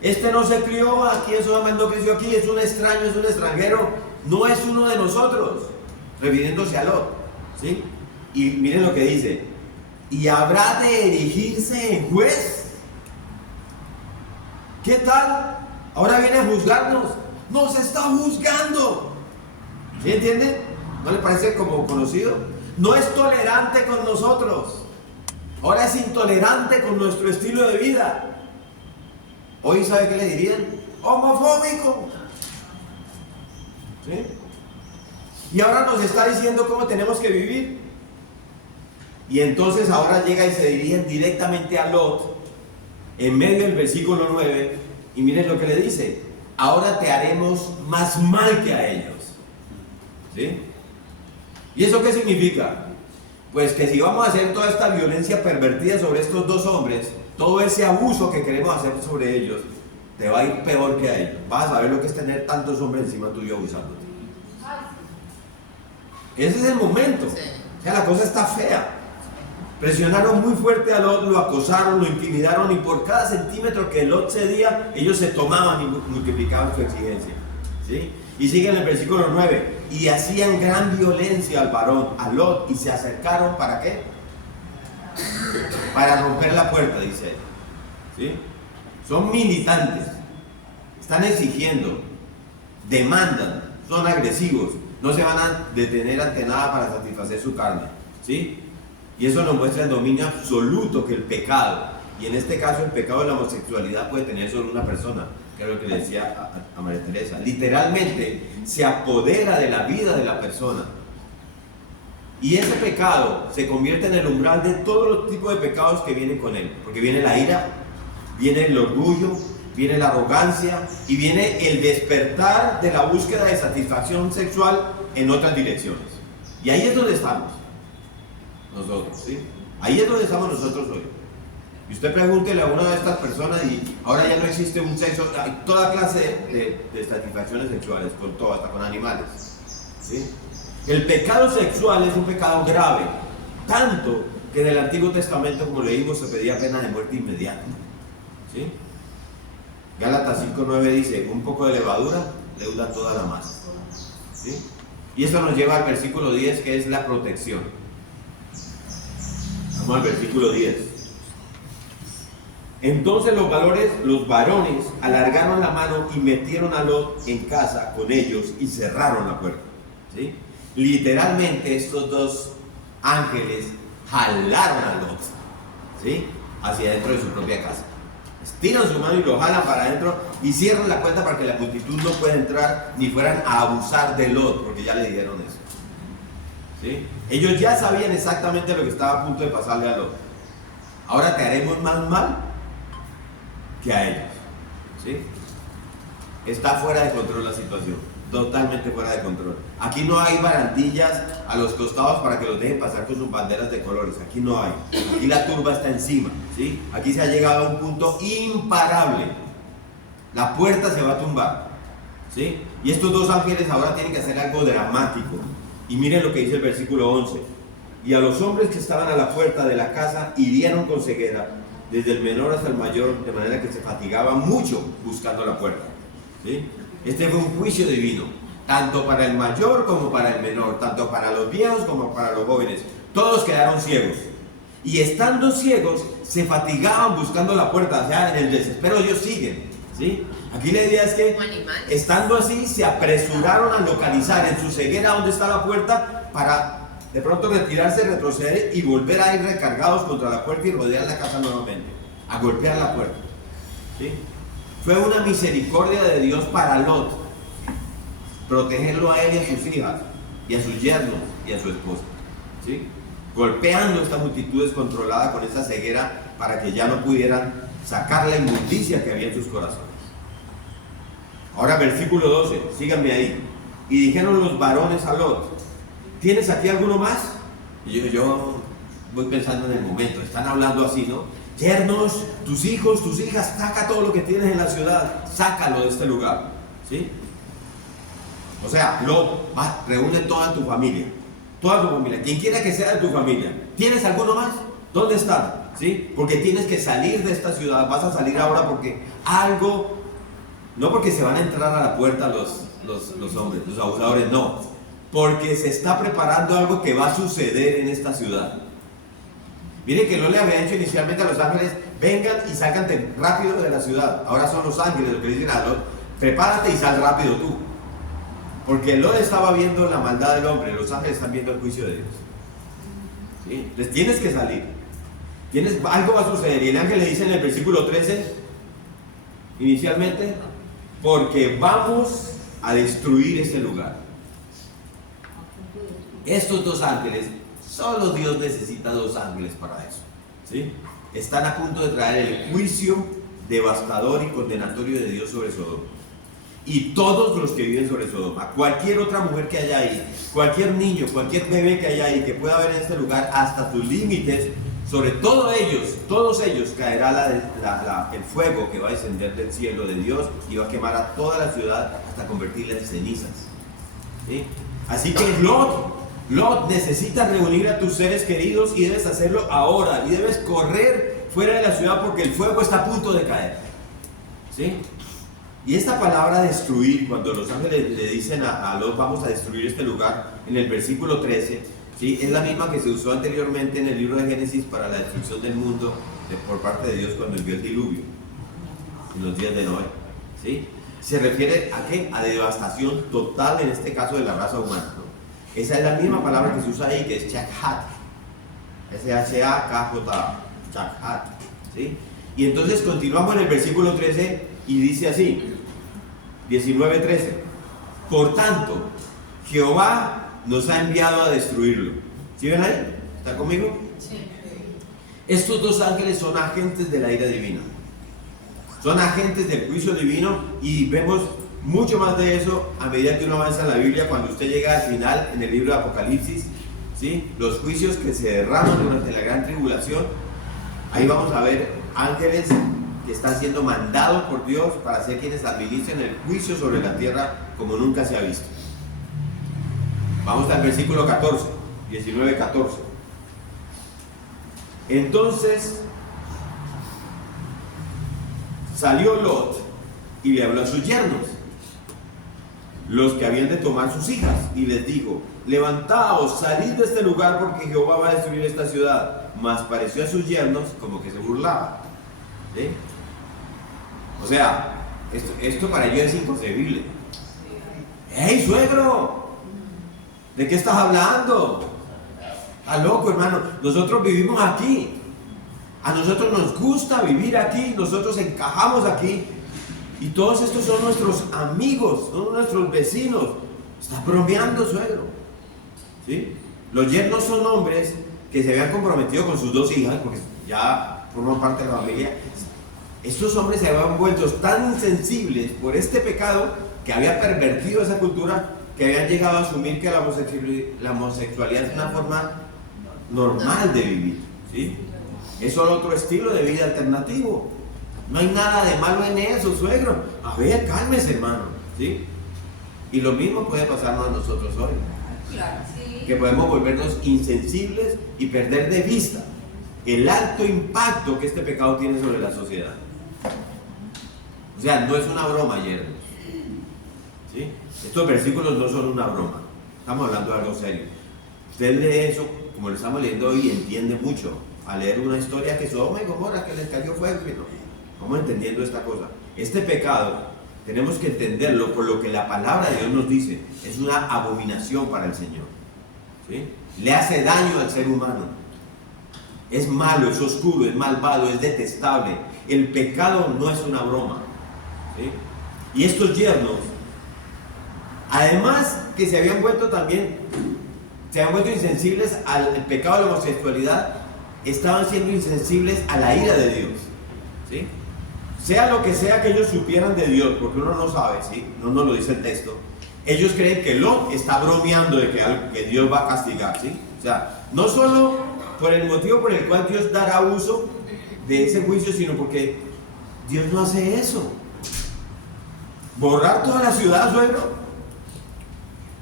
este no se crió aquí en Sodoma, no creció aquí, es un extraño, es un extranjero, no es uno de nosotros, refiriéndose a Lot, ¿sí? Y miren lo que dice: y habrá de erigirse en juez. ¿Qué tal? Ahora viene a juzgarnos, nos está juzgando, ¿sí entienden? ¿No le parece como conocido? No es tolerante con nosotros, ahora es intolerante con nuestro estilo de vida. Hoy, ¿sabe qué le dirían? Homofóbico, ¿sí? Y ahora nos está diciendo cómo tenemos que vivir. Y entonces ahora llega y se dirigen directamente a Lot en medio del versículo 9. Y miren lo que le dice: ahora te haremos más mal que a ellos. ¿Sí? ¿Y eso qué significa? Pues que si vamos a hacer toda esta violencia pervertida sobre estos dos hombres, todo ese abuso que queremos hacer sobre ellos, te va a ir peor que a ellos. Vas a saber lo que es tener tantos hombres encima tuyo abusándote. Ese es el momento. O sea, la cosa está fea. Presionaron muy fuerte a Lot, lo acosaron, lo intimidaron, y por cada centímetro que Lot cedía, ellos se tomaban y multiplicaban su exigencia. ¿Sí? Y sigue en el versículo 9: y hacían gran violencia al varón, a Lot, y se acercaron, ¿para qué? Para romper la puerta, dice él. ¿Sí? Son militantes, están exigiendo, demandan, son agresivos, no se van a detener ante nada para satisfacer su carne. ¿Sí? Y eso nos muestra el dominio absoluto que el pecado, y en este caso el pecado de la homosexualidad, puede tener sobre una persona, que es lo que le decía a María Teresa. Literalmente se apodera de la vida de la persona. Y ese pecado se convierte en el umbral de todos los tipos de pecados que vienen con él. Porque viene la ira, viene el orgullo, viene la arrogancia y viene el despertar de la búsqueda de satisfacción sexual en otras direcciones. Y ahí es donde estamos nosotros, ¿sí? Ahí es donde estamos nosotros hoy. Y usted pregúntele a una de estas personas, y ahora ya no existe un sexo, hay toda clase de satisfacciones sexuales, con todo, hasta con animales. ¿Sí? El pecado sexual es un pecado grave, tanto que en el Antiguo Testamento, como leímos, se pedía pena de muerte inmediata. ¿Sí? Gálatas 5:9 dice: un poco de levadura leuda toda la masa. ¿Sí? Y esto nos lleva al versículo 10, que es la protección. Vamos al versículo 10. Entonces los varones alargaron la mano y metieron a Lot en casa con ellos y cerraron la puerta. ¿Sí? Literalmente estos dos ángeles jalaron a Lot, ¿sí? Hacia adentro de su propia casa. Estiran su mano y lo jalan para adentro y cierran la puerta para que la multitud no pueda entrar ni fueran a abusar de Lot, porque ya le dijeron eso. ¿Sí? Ellos ya sabían exactamente lo que estaba a punto de pasarle a Lot. Ahora te haremos más mal que a ellos. ¿Sí? Está fuera de control la situación, totalmente fuera de control. Aquí no hay barandillas a los costados para que los dejen pasar con sus banderas de colores. Aquí no hay. Aquí la turba está encima. ¿Sí? Aquí se ha llegado a un punto imparable. La puerta se va a tumbar. ¿Sí? Y estos dos ángeles ahora tienen que hacer algo dramático. Y miren lo que dice el versículo 11: y a los hombres que estaban a la puerta de la casa hirieron con ceguera, desde el menor hasta el mayor, de manera que se fatigaban mucho buscando la puerta. ¿Sí? Este fue un juicio divino, tanto para el mayor como para el menor, tanto para los viejos como para los jóvenes. Todos quedaron ciegos, y estando ciegos se fatigaban buscando la puerta. O sea, en el desespero ellos siguen. ¿Sí? Aquí la idea es que, estando así, se apresuraron a localizar en su ceguera dónde está la puerta, para de pronto retirarse, retroceder y volver a ir recargados contra la puerta y rodear la casa nuevamente, a golpear la puerta. ¿Sí? Fue una misericordia de Dios para Lot, protegerlo a él y a sus hijas, y a sus yernos y a su esposa. ¿Sí? Golpeando esta multitud descontrolada con esa ceguera para que ya no pudieran sacar la inmundicia que había en sus corazones. Ahora versículo 12, síganme ahí. Y dijeron los varones a Lot: ¿tienes aquí alguno más? Y yo voy pensando en el momento, están hablando así, ¿no? Yernos, tus hijos, tus hijas, saca todo lo que tienes en la ciudad, sácalo de este lugar. ¿Sí? O sea, Lot, va, reúne toda tu familia, quien quiera que sea de tu familia. ¿Tienes alguno más? ¿Dónde están? ¿Sí? Porque tienes que salir de esta ciudad. Vas a salir ahora porque algo, no porque se van a entrar a la puerta los hombres, los abusadores, no, porque se está preparando algo que va a suceder en esta ciudad. Miren que no le había dicho inicialmente a los ángeles: vengan y salgan rápido de la ciudad. Ahora son los ángeles los que dicen a Lot: prepárate y sal rápido tú. Porque Lot estaba viendo la maldad del hombre, los ángeles están viendo el juicio de Dios. ¿Sí? Entonces tienes que salir. Algo va a suceder. Y el ángel le dice en el versículo 13, inicialmente: porque vamos a destruir este lugar. Estos dos ángeles, solo Dios necesita dos ángeles para eso. ¿Sí? Están a punto de traer el juicio devastador y condenatorio de Dios sobre Sodoma. Y todos los que viven sobre Sodoma, cualquier otra mujer que haya ahí, cualquier niño, cualquier bebé que haya ahí, que pueda haber en este lugar, hasta sus límites, sobre todos ellos caerá el fuego que va a descender del cielo de Dios y va a quemar a toda la ciudad hasta convertirla en cenizas. ¿Sí? Así que Lot, necesitas reunir a tus seres queridos y debes hacerlo ahora y debes correr fuera de la ciudad porque el fuego está a punto de caer. ¿Sí? Y esta palabra destruir, cuando los ángeles le dicen a Lot, vamos a destruir este lugar, en el versículo 13, ¿sí? Es la misma que se usó anteriormente en el libro de Génesis para la destrucción del mundo por parte de Dios cuando envió el diluvio, en los días de Noé. ¿Sí? Se refiere a ¿qué? A devastación total, en este caso de la raza humana, ¿no? Esa es la misma palabra que se usa ahí, que es Shakhat, S-H-A-K-J, Shakhat. ¿Sí? Y entonces continuamos en el versículo 13 y dice así, 19:13, por tanto, Jehová nos ha enviado a destruirlo. ¿Sí ven ahí? ¿Está conmigo? Sí. Estos dos ángeles son agentes de la ira divina. Son agentes del juicio divino y vemos mucho más de eso a medida que uno avanza en la Biblia. Cuando usted llega al final en el libro de Apocalipsis, ¿sí? Los juicios que se derraman durante la gran tribulación, ahí vamos a ver ángeles que están siendo mandados por Dios para ser quienes administren el juicio sobre la tierra como nunca se ha visto. Vamos al versículo 14, 19:14. Entonces salió Lot y le habló a sus yernos, los que habían de tomar sus hijas, y les dijo, levantaos, salid de este lugar porque Jehová va a destruir esta ciudad. Mas pareció a sus yernos como que se burlaba. ¿Sí? O sea, esto para ellos es inconcebible. ¡Hey, suegro! ¿De qué estás hablando? ¡Está loco, hermano! Nosotros vivimos aquí. A nosotros nos gusta vivir aquí. Nosotros encajamos aquí. Y todos estos son nuestros amigos, son nuestros vecinos. Está bromeando, suegro. ¿Sí? Los yernos son hombres que se habían comprometido con sus dos hijas, porque ya forman parte de la familia. Estos hombres se habían vuelto tan insensibles por este pecado que había pervertido esa cultura, que habían llegado a asumir que la homosexualidad es una forma normal de vivir. ¿Sí? Es solo otro estilo de vida alternativo. No hay nada de malo en eso, suegro. A ver, cálmese, hermano. ¿Sí? Y lo mismo puede pasarnos a nosotros hoy. Claro. Sí. Que podemos volvernos insensibles y perder de vista el alto impacto que este pecado tiene sobre la sociedad. O sea, no es una broma, yernos. ¿Sí? Estos versículos no son una broma. Estamos hablando de algo serio. Usted lee eso, como lo estamos leyendo hoy, y entiende mucho. A leer una historia que Sodoma y Gomorra, que les cayó fuego, vamos entendiendo esta cosa. Este pecado tenemos que entenderlo por lo que la palabra de Dios nos dice. Es una abominación para el Señor. ¿Sí? Le hace daño al ser humano. Es malo, es oscuro, es malvado, es detestable. El pecado no es una broma. ¿Sí? Y estos yernos, además que se habían vuelto insensibles al pecado de la homosexualidad, estaban siendo insensibles a la ira de Dios. ¿Sí? Sea lo que sea que ellos supieran de Dios, porque uno no sabe, ¿sí? No nos lo dice el texto. Ellos creen que Lot está bromeando de que Dios va a castigar, ¿sí? O sea, no solo por el motivo por el cual Dios dará uso de ese juicio, sino porque Dios no hace eso. Borrar toda la ciudad, suegro.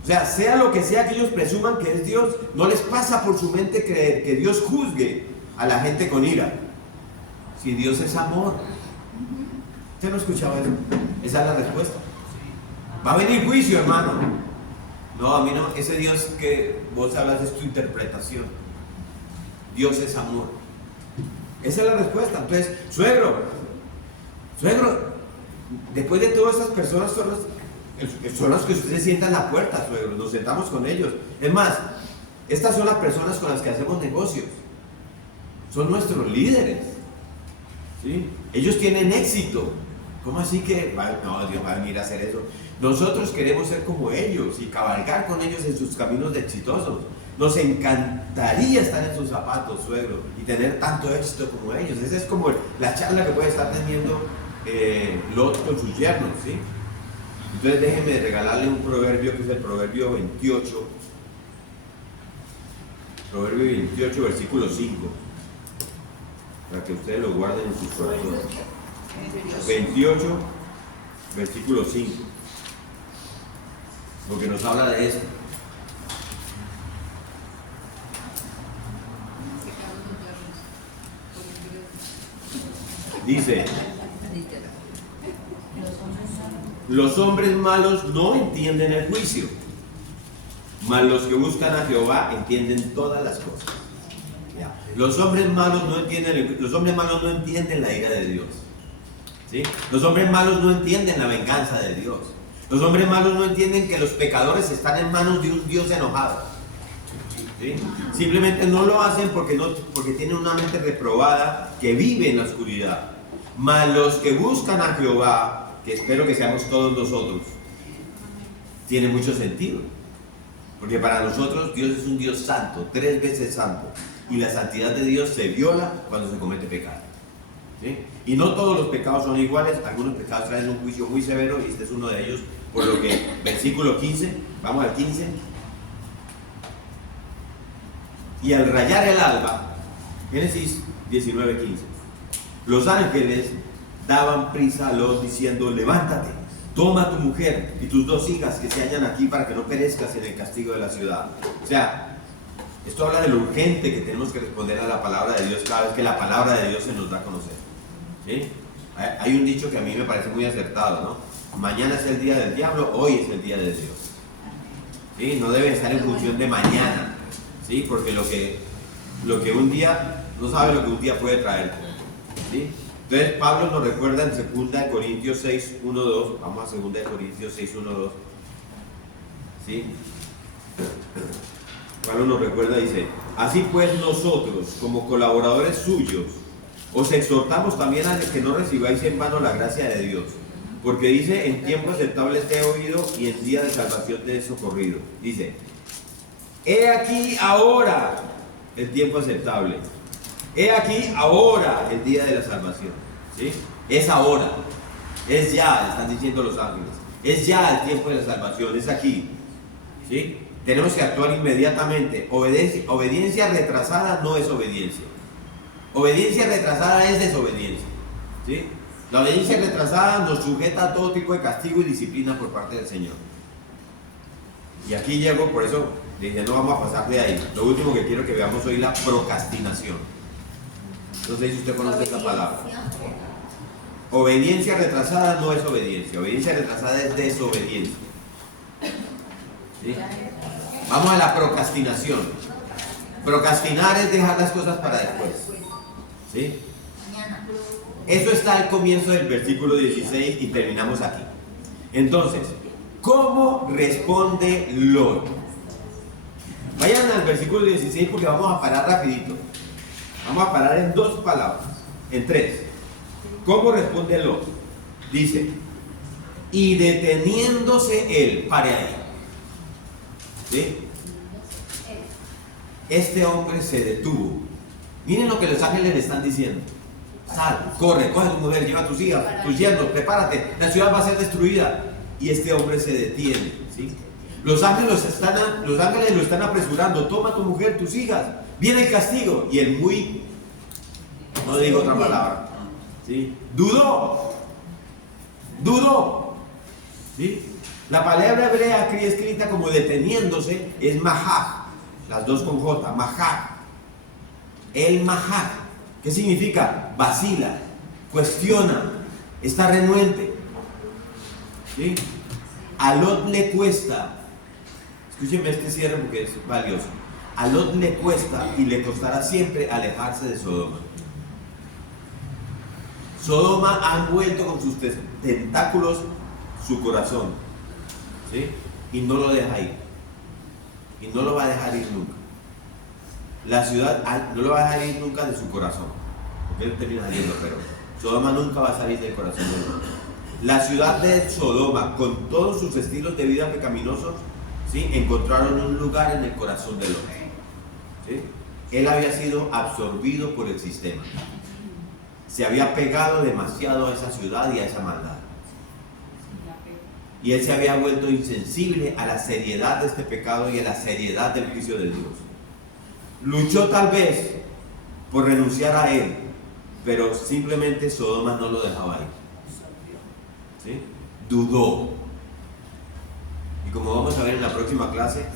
O sea lo que sea que ellos presuman que es Dios, no les pasa por su mente creer que Dios juzgue a la gente con ira. Si Dios es amor. ¿Usted no escuchaba eso? Esa es la respuesta. Va a venir juicio, hermano. No, a mí no. Ese Dios que vos hablas es tu interpretación. Dios es amor. Esa es la respuesta. Entonces, suegro, después de todas esas personas son las que usted se sienta en la puerta, suegro. Nos sentamos con ellos. Es más, estas son las personas con las que hacemos negocios. Son nuestros líderes. ¿Sí? Ellos tienen éxito. ¿Cómo así que no, Dios va a venir a hacer eso? Nosotros queremos ser como ellos y cabalgar con ellos en sus caminos exitosos. Nos encantaría estar en sus zapatos, suegro, y tener tanto éxito como ellos. Esa es como la charla que puede estar teniendo Lot con sus yernos, ¿sí? Entonces déjenme regalarle un proverbio que es el proverbio 28. Proverbio 28, versículo 5. Para que ustedes lo guarden en sus corazones. 28, versículo 5. Porque nos habla de esto. Dice: los hombres malos no entienden el juicio, mas los que buscan a Jehová entienden todas las cosas. Ya. Los hombres malos no entienden la ira de Dios. ¿Sí? Los hombres malos no entienden la venganza de Dios. Los hombres malos no entienden que los pecadores están en manos de un Dios enojado. ¿Sí? Simplemente no lo hacen porque tienen una mente reprobada que vive en la oscuridad. Mas los que buscan a Jehová, que espero que seamos todos nosotros, tiene mucho sentido. Porque para nosotros Dios es un Dios santo, 3 veces santo. Y la santidad de Dios se viola cuando se comete pecado. ¿Sí? Y no todos los pecados son iguales, algunos pecados traen un juicio muy severo y este es uno de ellos. Por lo que, versículo 15, vamos al 15. Y al rayar el alba, Génesis 19:15, los ángeles daban prisa a Lot diciendo: levántate, toma a tu mujer y tus 2 hijas que se hallan aquí para que no perezcas en el castigo de la ciudad. O sea, esto habla de lo urgente que tenemos que responder a la palabra de Dios cada vez que la palabra de Dios se nos da a conocer. ¿Sí? Hay un dicho que a mí me parece muy acertado, ¿no? Mañana es el día del diablo, hoy es el día de Dios. ¿Sí? No debe estar en función de mañana, ¿sí? Porque lo que un día, no sabe lo que un día puede traer, ¿sí? Entonces Pablo nos recuerda en 2 Corintios 6, 1, 2, vamos a 2 Corintios 6, 1, 2, ¿sí? Pablo nos recuerda, dice: así pues nosotros, como colaboradores suyos, os exhortamos también a que no recibáis en vano la gracia de Dios, porque dice: en tiempo aceptable te he oído y en día de salvación te he socorrido. Dice: he aquí ahora el tiempo aceptable, he aquí ahora el día de la salvación. ¿Sí? Es ahora, es ya, están diciendo los ángeles, es ya el tiempo de la salvación, es aquí. ¿Sí? Tenemos que actuar inmediatamente. Obediencia retrasada no es obediencia. Obediencia retrasada es desobediencia. ¿Sí? La obediencia retrasada nos sujeta a todo tipo de castigo y disciplina por parte del Señor. Y aquí llego, por eso dije, no vamos a pasar de ahí. Lo último que quiero que veamos hoy es la procrastinación. No sé si usted conoce esta palabra. Obediencia retrasada no es obediencia. Obediencia retrasada es desobediencia. ¿Sí? Vamos a la procrastinación. Procrastinar es dejar las cosas para después. ¿Sí? Eso está al comienzo del versículo 16 y terminamos aquí. Entonces, ¿cómo responde Lot? Vayan al versículo 16 porque vamos a parar rapidito. Vamos a parar en 2 palabras, en 3. ¿Cómo responde Lot? Dice: y deteniéndose él, pare ahí. ¿Sí? Este hombre se detuvo. Miren lo que los ángeles le están diciendo: sal, corre, coge a tu mujer, lleva a tus hijas, tus yernos, prepárate, la ciudad va a ser destruida. Y este hombre se detiene. ¿Sí? Los ángeles lo están apresurando: toma a tu mujer, tus hijas, viene el castigo. Y él no digo otra palabra, ¿sí? Dudó. ¿Sí? La palabra hebrea aquí escrita como deteniéndose es mahaj, las 2 con J, mahaj. El mahaj, ¿qué significa? Vacila, cuestiona, está renuente. ¿Sí? A Lot le cuesta, escúcheme este cierre porque es valioso. A Lot le cuesta y le costará siempre alejarse de Sodoma. Sodoma ha envuelto con sus tentáculos su corazón, ¿sí? Y no lo deja ir. Y no lo va a dejar ir nunca. La ciudad no lo va a dejar ir nunca de su corazón. Porque él termina saliendo, pero Sodoma nunca va a salir del corazón de Lot. La ciudad de Sodoma, con todos sus estilos de vida pecaminosos, ¿sí? Encontraron un lugar en el corazón de Lot. ¿sí? Él había sido absorbido por el sistema. Se había pegado demasiado a esa ciudad y a esa maldad. Y él se había vuelto insensible a la seriedad de este pecado y a la seriedad del juicio de Dios. Luchó tal vez por renunciar a él, pero simplemente Sodoma no lo dejaba ahí. ¿Sí? Dudó. Y como vamos a ver en la próxima clase,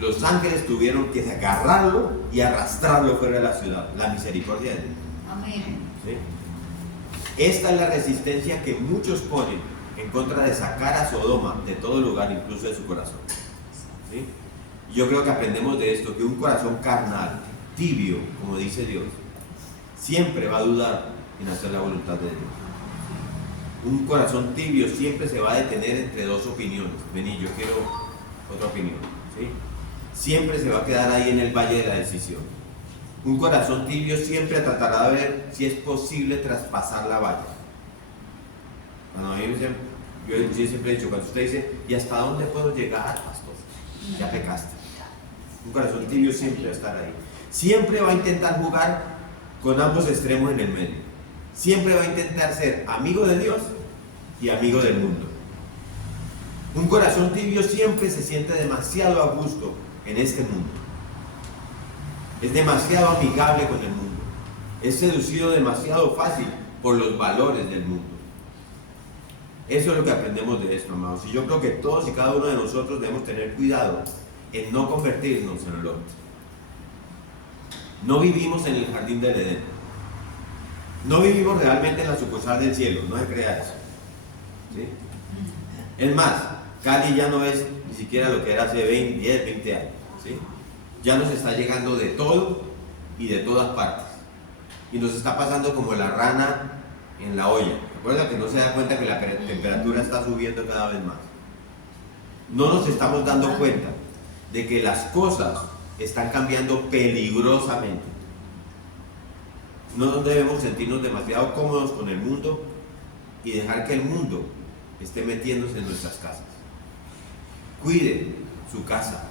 los ángeles tuvieron que agarrarlo y arrastrarlo fuera de la ciudad. La misericordia de Dios. Amén. ¿Sí? Esta es la resistencia que muchos ponen en contra de sacar a Sodoma de todo lugar, incluso de su corazón. ¿Sí? Yo creo que aprendemos de esto, que un corazón carnal, tibio, como dice Dios, siempre va a dudar en hacer la voluntad de Dios. Un corazón tibio siempre se va a detener entre dos opiniones. Vení, yo quiero otra opinión. ¿Sí? Siempre se va a quedar ahí en el valle de la decisión. Un corazón tibio siempre tratará de ver si es posible traspasar la valla. Cuando a mí yo siempre he dicho, cuando usted dice, ¿y hasta dónde puedo llegar, pastor? Ya pecaste. Un corazón tibio siempre va a estar ahí. Siempre va a intentar jugar con ambos extremos en el medio. Siempre va a intentar ser amigo de Dios y amigo del mundo. Un corazón tibio siempre se siente demasiado a gusto en este mundo. Es demasiado amigable con el mundo. Es seducido demasiado fácil por los valores del mundo. Eso es lo que aprendemos de esto, amados. Y yo creo que todos y cada uno de nosotros debemos tener cuidado en no convertirnos en el otro. No vivimos en el jardín del Edén. No vivimos realmente en la sucursal del cielo. No se crea eso. ¿Sí? Es más, Cali ya no es ni siquiera lo que era hace 10, 20 años. ¿Sí? Ya nos está llegando de todo y de todas partes. Y nos está pasando como la rana en la olla. Recuerda que no se da cuenta que la temperatura está subiendo cada vez más. No nos estamos dando cuenta de que las cosas están cambiando peligrosamente. No debemos sentirnos demasiado cómodos con el mundo y dejar que el mundo esté metiéndose en nuestras casas. Cuide su casa,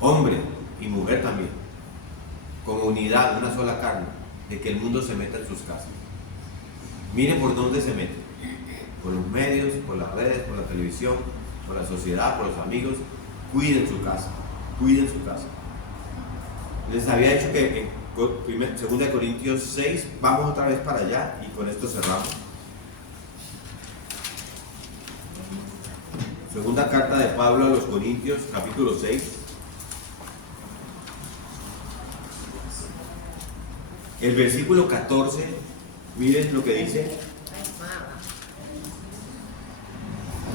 hombre y mujer también, como unidad, una sola carne, de que el mundo se meta en sus casas. Mire por dónde se mete, por los medios, por las redes, por la televisión, por la sociedad, por los amigos. Cuiden su casa, cuiden su casa. Les había dicho que en 2 Corintios 6, vamos otra vez para allá y con esto cerramos. Segunda carta de Pablo a los Corintios, capítulo 6. El versículo 14, miren lo que dice.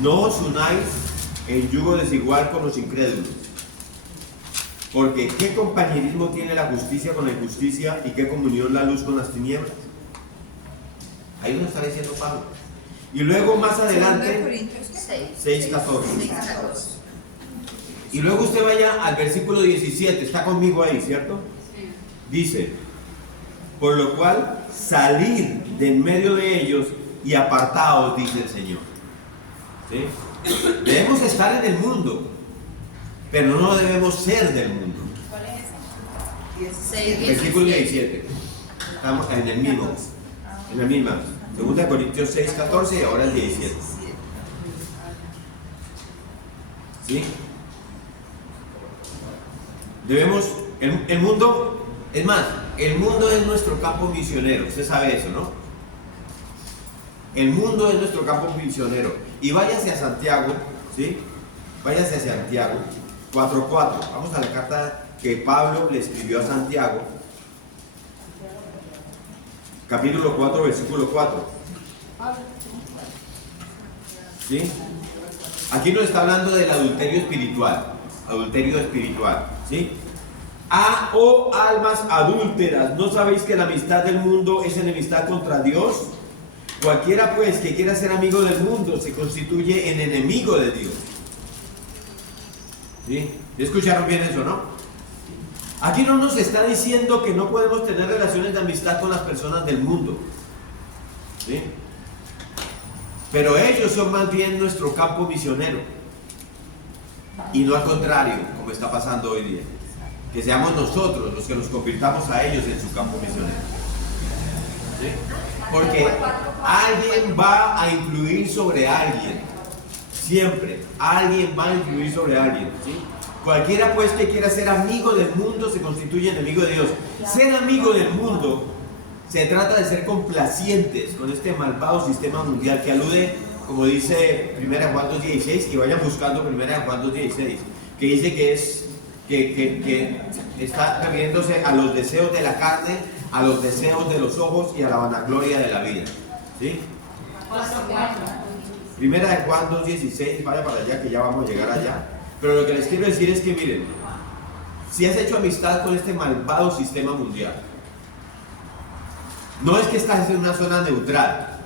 No os unáis en yugo desigual con los incrédulos, porque ¿qué compañerismo tiene la justicia con la injusticia y qué comunión la luz con las tinieblas? Ahí nos está diciendo Pablo. Y luego más adelante, 6:14. Y luego usted vaya al versículo 17, está conmigo ahí, ¿cierto? Dice, por lo cual salid de en medio de ellos y apartaos, dice el Señor. ¿Sí? Debemos estar en el mundo, pero no debemos ser del mundo. ¿Cuál es ese? Versículo 17. Estamos en el mismo. En la misma. 2 Corintios 6:14 y ahora el 17. ¿Sí? Debemos, el mundo, es más, el mundo es nuestro campo misionero. Usted sabe eso, ¿no? El mundo es nuestro campo misionero. Y váyase a Santiago, ¿sí? Váyase a Santiago 4:4. Vamos a la carta que Pablo le escribió a Santiago. Capítulo 4, versículo 4. ¿Sí? Aquí nos está hablando del adulterio espiritual. Adulterio espiritual. ¿Sí? Oh almas adúlteras, ¿no sabéis que la amistad del mundo es enemistad contra Dios? Cualquiera pues que quiera ser amigo del mundo se constituye en enemigo de Dios. ¿Sí? ¿Escucharon bien eso, no? Aquí no nos está diciendo que no podemos tener relaciones de amistad con las personas del mundo. ¿Sí? Pero ellos son más bien nuestro campo misionero. Y no al contrario, como está pasando hoy día. que seamos nosotros los que nos convirtamos a ellos en su campo misionero. ¿Sí? Porque alguien va a influir sobre alguien. Siempre. Alguien va a influir sobre alguien. ¿Sí? Cualquiera pues que quiera ser amigo del mundo se constituye enemigo de Dios. Ser amigo del mundo se trata de ser complacientes con este malvado sistema mundial que alude, como dice 1 Juan 2.16, que vayan buscando 1 Juan 2.16, que dice que está refiriéndose a los deseos de la carne, a los deseos de los ojos y a la vanagloria de la vida. ¿Sí? 1 Juan 2.16, vaya para allá que ya vamos a llegar allá. Pero lo que les quiero decir es que miren, si has hecho amistad con este malvado sistema mundial, no es que estás en una zona neutral.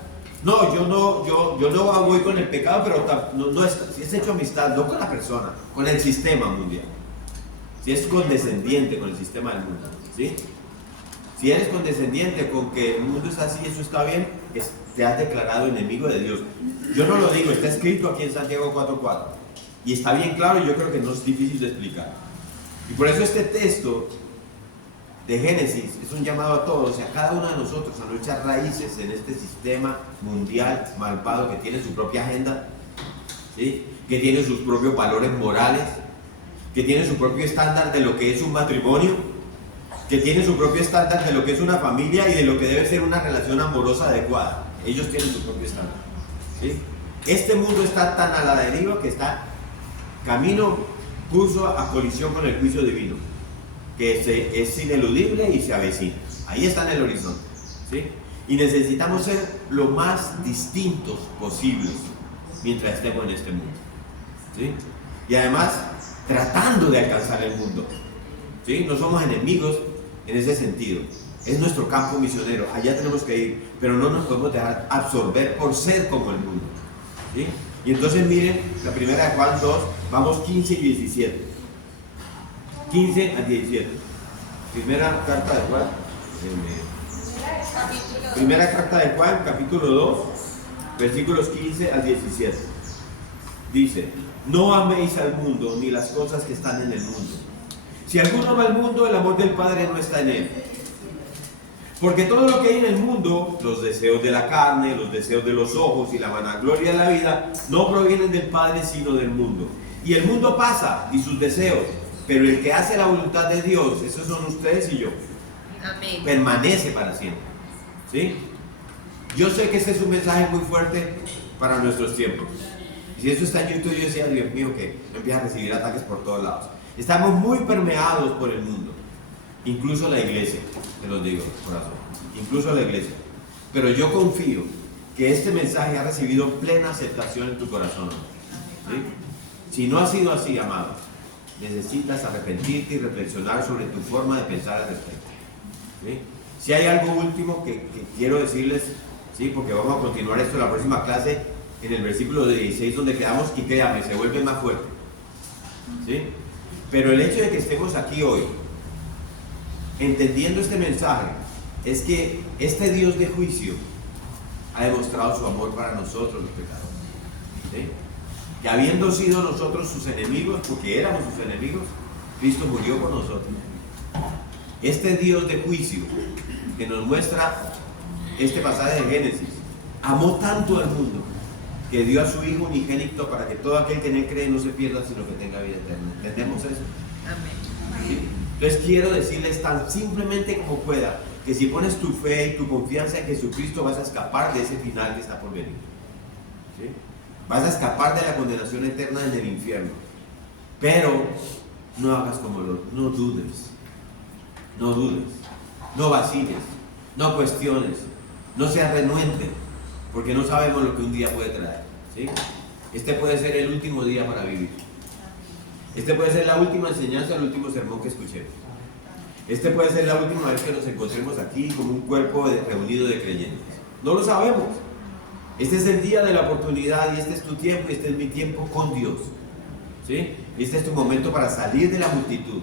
No, yo no voy con el pecado, pero si has hecho amistad no con la persona, con el sistema mundial. Si es condescendiente con el sistema del mundo, ¿sí? Si eres condescendiente con que el mundo está así y eso está bien, te has declarado enemigo de Dios. Yo no lo digo, está escrito aquí en Santiago 4:4 y está bien claro y yo creo que no es difícil de explicar. Y por eso este texto de Génesis es un llamado a todos, a cada uno de nosotros, a no echar raíces en este sistema mundial malvado que tiene su propia agenda, ¿sí? Que tiene sus propios valores morales, que tiene su propio estándar de lo que es un matrimonio, que tiene su propio estándar de lo que es una familia y de lo que debe ser una relación amorosa adecuada. Ellos tienen su propio estándar, ¿sí? Este mundo está tan a la deriva que está curso a colisión con el juicio divino, que es ineludible y se avecina. Ahí está en el horizonte, ¿sí? Y necesitamos ser lo más distintos posibles mientras estemos en este mundo, ¿sí? Y además tratando de alcanzar el mundo, ¿sí? No somos enemigos en ese sentido. Es nuestro campo misionero, allá tenemos que ir, pero no nos podemos dejar absorber por ser como el mundo, ¿sí? Y entonces miren, la primera de Juan 2, vamos 15 y 17. 15 a 17. Primera carta de Juan. Primera carta de Juan, capítulo 2, versículos 15 al 17. Dice: no améis al mundo ni las cosas que están en el mundo. Si alguno ama al mundo, el amor del Padre no está en él. Porque todo lo que hay en el mundo, los deseos de la carne, los deseos de los ojos y la vanagloria de la vida, no provienen del Padre sino del mundo. Y el mundo pasa y sus deseos, pero el que hace la voluntad de Dios, esos son ustedes y yo, Amén. permanece para siempre, ¿sí? Yo sé que este es un mensaje muy fuerte para nuestros tiempos. Y si eso está en YouTube, yo decía, Dios mío, que empieza a recibir ataques por todos lados. Estamos muy permeados por el mundo, incluso la iglesia, te lo digo, corazón, incluso la iglesia. Pero yo confío que este mensaje ha recibido plena aceptación en tu corazón, ¿sí? Si no ha sido así, amado, necesitas arrepentirte y reflexionar sobre tu forma de pensar al respecto, ¿sí? Si hay algo último que quiero decirles, ¿sí? Porque vamos a continuar esto en la próxima clase, en el versículo 16 donde quedamos, y créame, se vuelve más fuerte, ¿sí? Pero el hecho de que estemos aquí hoy entendiendo este mensaje es que este Dios de juicio ha demostrado su amor para nosotros los pecadores, ¿sí? Que habiendo sido nosotros sus enemigos, porque éramos sus enemigos, Cristo murió por nosotros. Este Dios de juicio que nos muestra este pasaje de Génesis amó tanto al mundo que dio a su Hijo unigénito para que todo aquel que en él cree no se pierda sino que tenga vida eterna. ¿Entendemos eso? Amén. ¿Sí? Entonces quiero decirles tan simplemente como pueda que si pones tu fe y tu confianza en Jesucristo vas a escapar de ese final que está por venir, ¿sí? Vas a escapar de la condenación eterna en el infierno. Pero no hagas como no dudes, no vaciles, no cuestiones, no seas renuente, porque no sabemos lo que un día puede traer, ¿sí? Este puede ser el último día para vivir. Este puede ser la última enseñanza, el último sermón que escuchemos. Este puede ser la última vez que nos encontremos aquí como un cuerpo reunido de creyentes. No lo sabemos. Este es el día de la oportunidad y este es tu tiempo y este es mi tiempo con Dios, ¿sí? Y este es tu momento para salir de la multitud,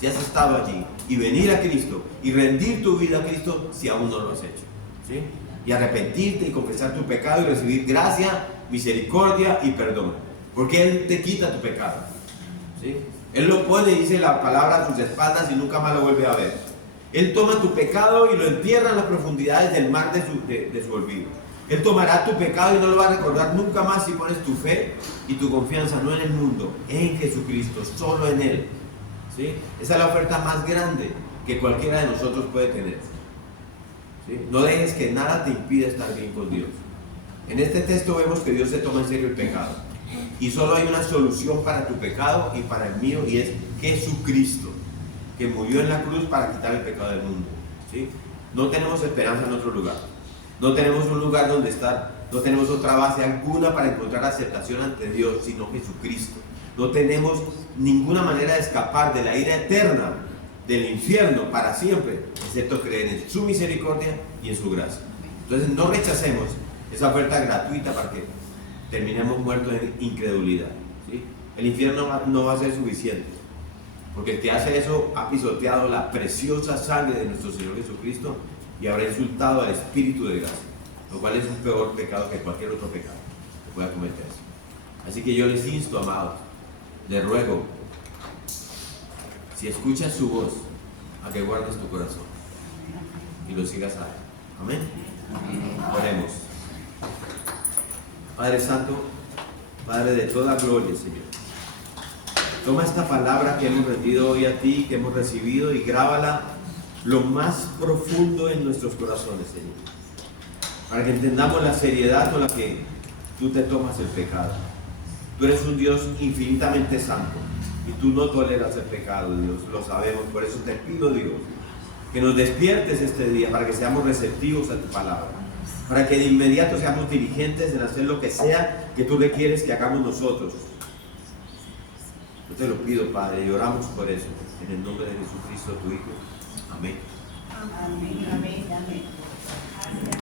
si has estado allí, y venir a Cristo y rendir tu vida a Cristo si aún no lo has hecho, ¿sí? Y arrepentirte y confesar tu pecado y recibir gracia, misericordia y perdón, porque Él te quita tu pecado, ¿sí? Él lo pone, dice la palabra, a sus espaldas y nunca más lo vuelve a ver. Él toma tu pecado y lo entierra en las profundidades del mar de su olvido. Él tomará tu pecado y no lo va a recordar nunca más si pones tu fe y tu confianza no en el mundo, en Jesucristo, solo en Él. ¿Sí? Esa es la oferta más grande que cualquiera de nosotros puede tener. ¿Sí? No dejes que nada te impida estar bien con Dios. En este texto vemos que Dios se toma en serio el pecado. Y solo hay una solución para tu pecado y para el mío, y es Jesucristo, que murió en la cruz para quitar el pecado del mundo. ¿Sí? No tenemos esperanza en otro lugar. No tenemos un lugar donde estar. No tenemos otra base alguna para encontrar aceptación ante Dios, sino Jesucristo. No tenemos ninguna manera de escapar de la ira eterna del infierno para siempre, excepto creer en su misericordia y en su gracia. Entonces no rechacemos esa oferta gratuita para que terminemos muertos en incredulidad. ¿Sí? El infierno no va a ser suficiente, porque el que hace eso ha pisoteado la preciosa sangre de nuestro Señor Jesucristo y habrá insultado al Espíritu de gracia, lo cual es un peor pecado que cualquier otro pecado que pueda cometerse. Así que yo les insto, amados, les ruego, si escuchas su voz, a que guardes tu corazón y lo sigas a Él. Amén. Oremos. Padre Santo, Padre de toda gloria, Señor, toma esta palabra que hemos rendido hoy a ti, que hemos recibido, y grábala lo más profundo en nuestros corazones, Señor, para que entendamos la seriedad con la que tú te tomas el pecado. Tú eres un Dios infinitamente santo y tú no toleras el pecado, Dios, lo sabemos. Por eso te pido, Dios, que nos despiertes este día para que seamos receptivos a tu palabra, para que de inmediato seamos diligentes en hacer lo que sea que tú requieres que hagamos nosotros. Yo te lo pido, Padre, y oramos por eso, en el nombre de Jesucristo, tu Hijo. Amén. Amén. Amén. Amén.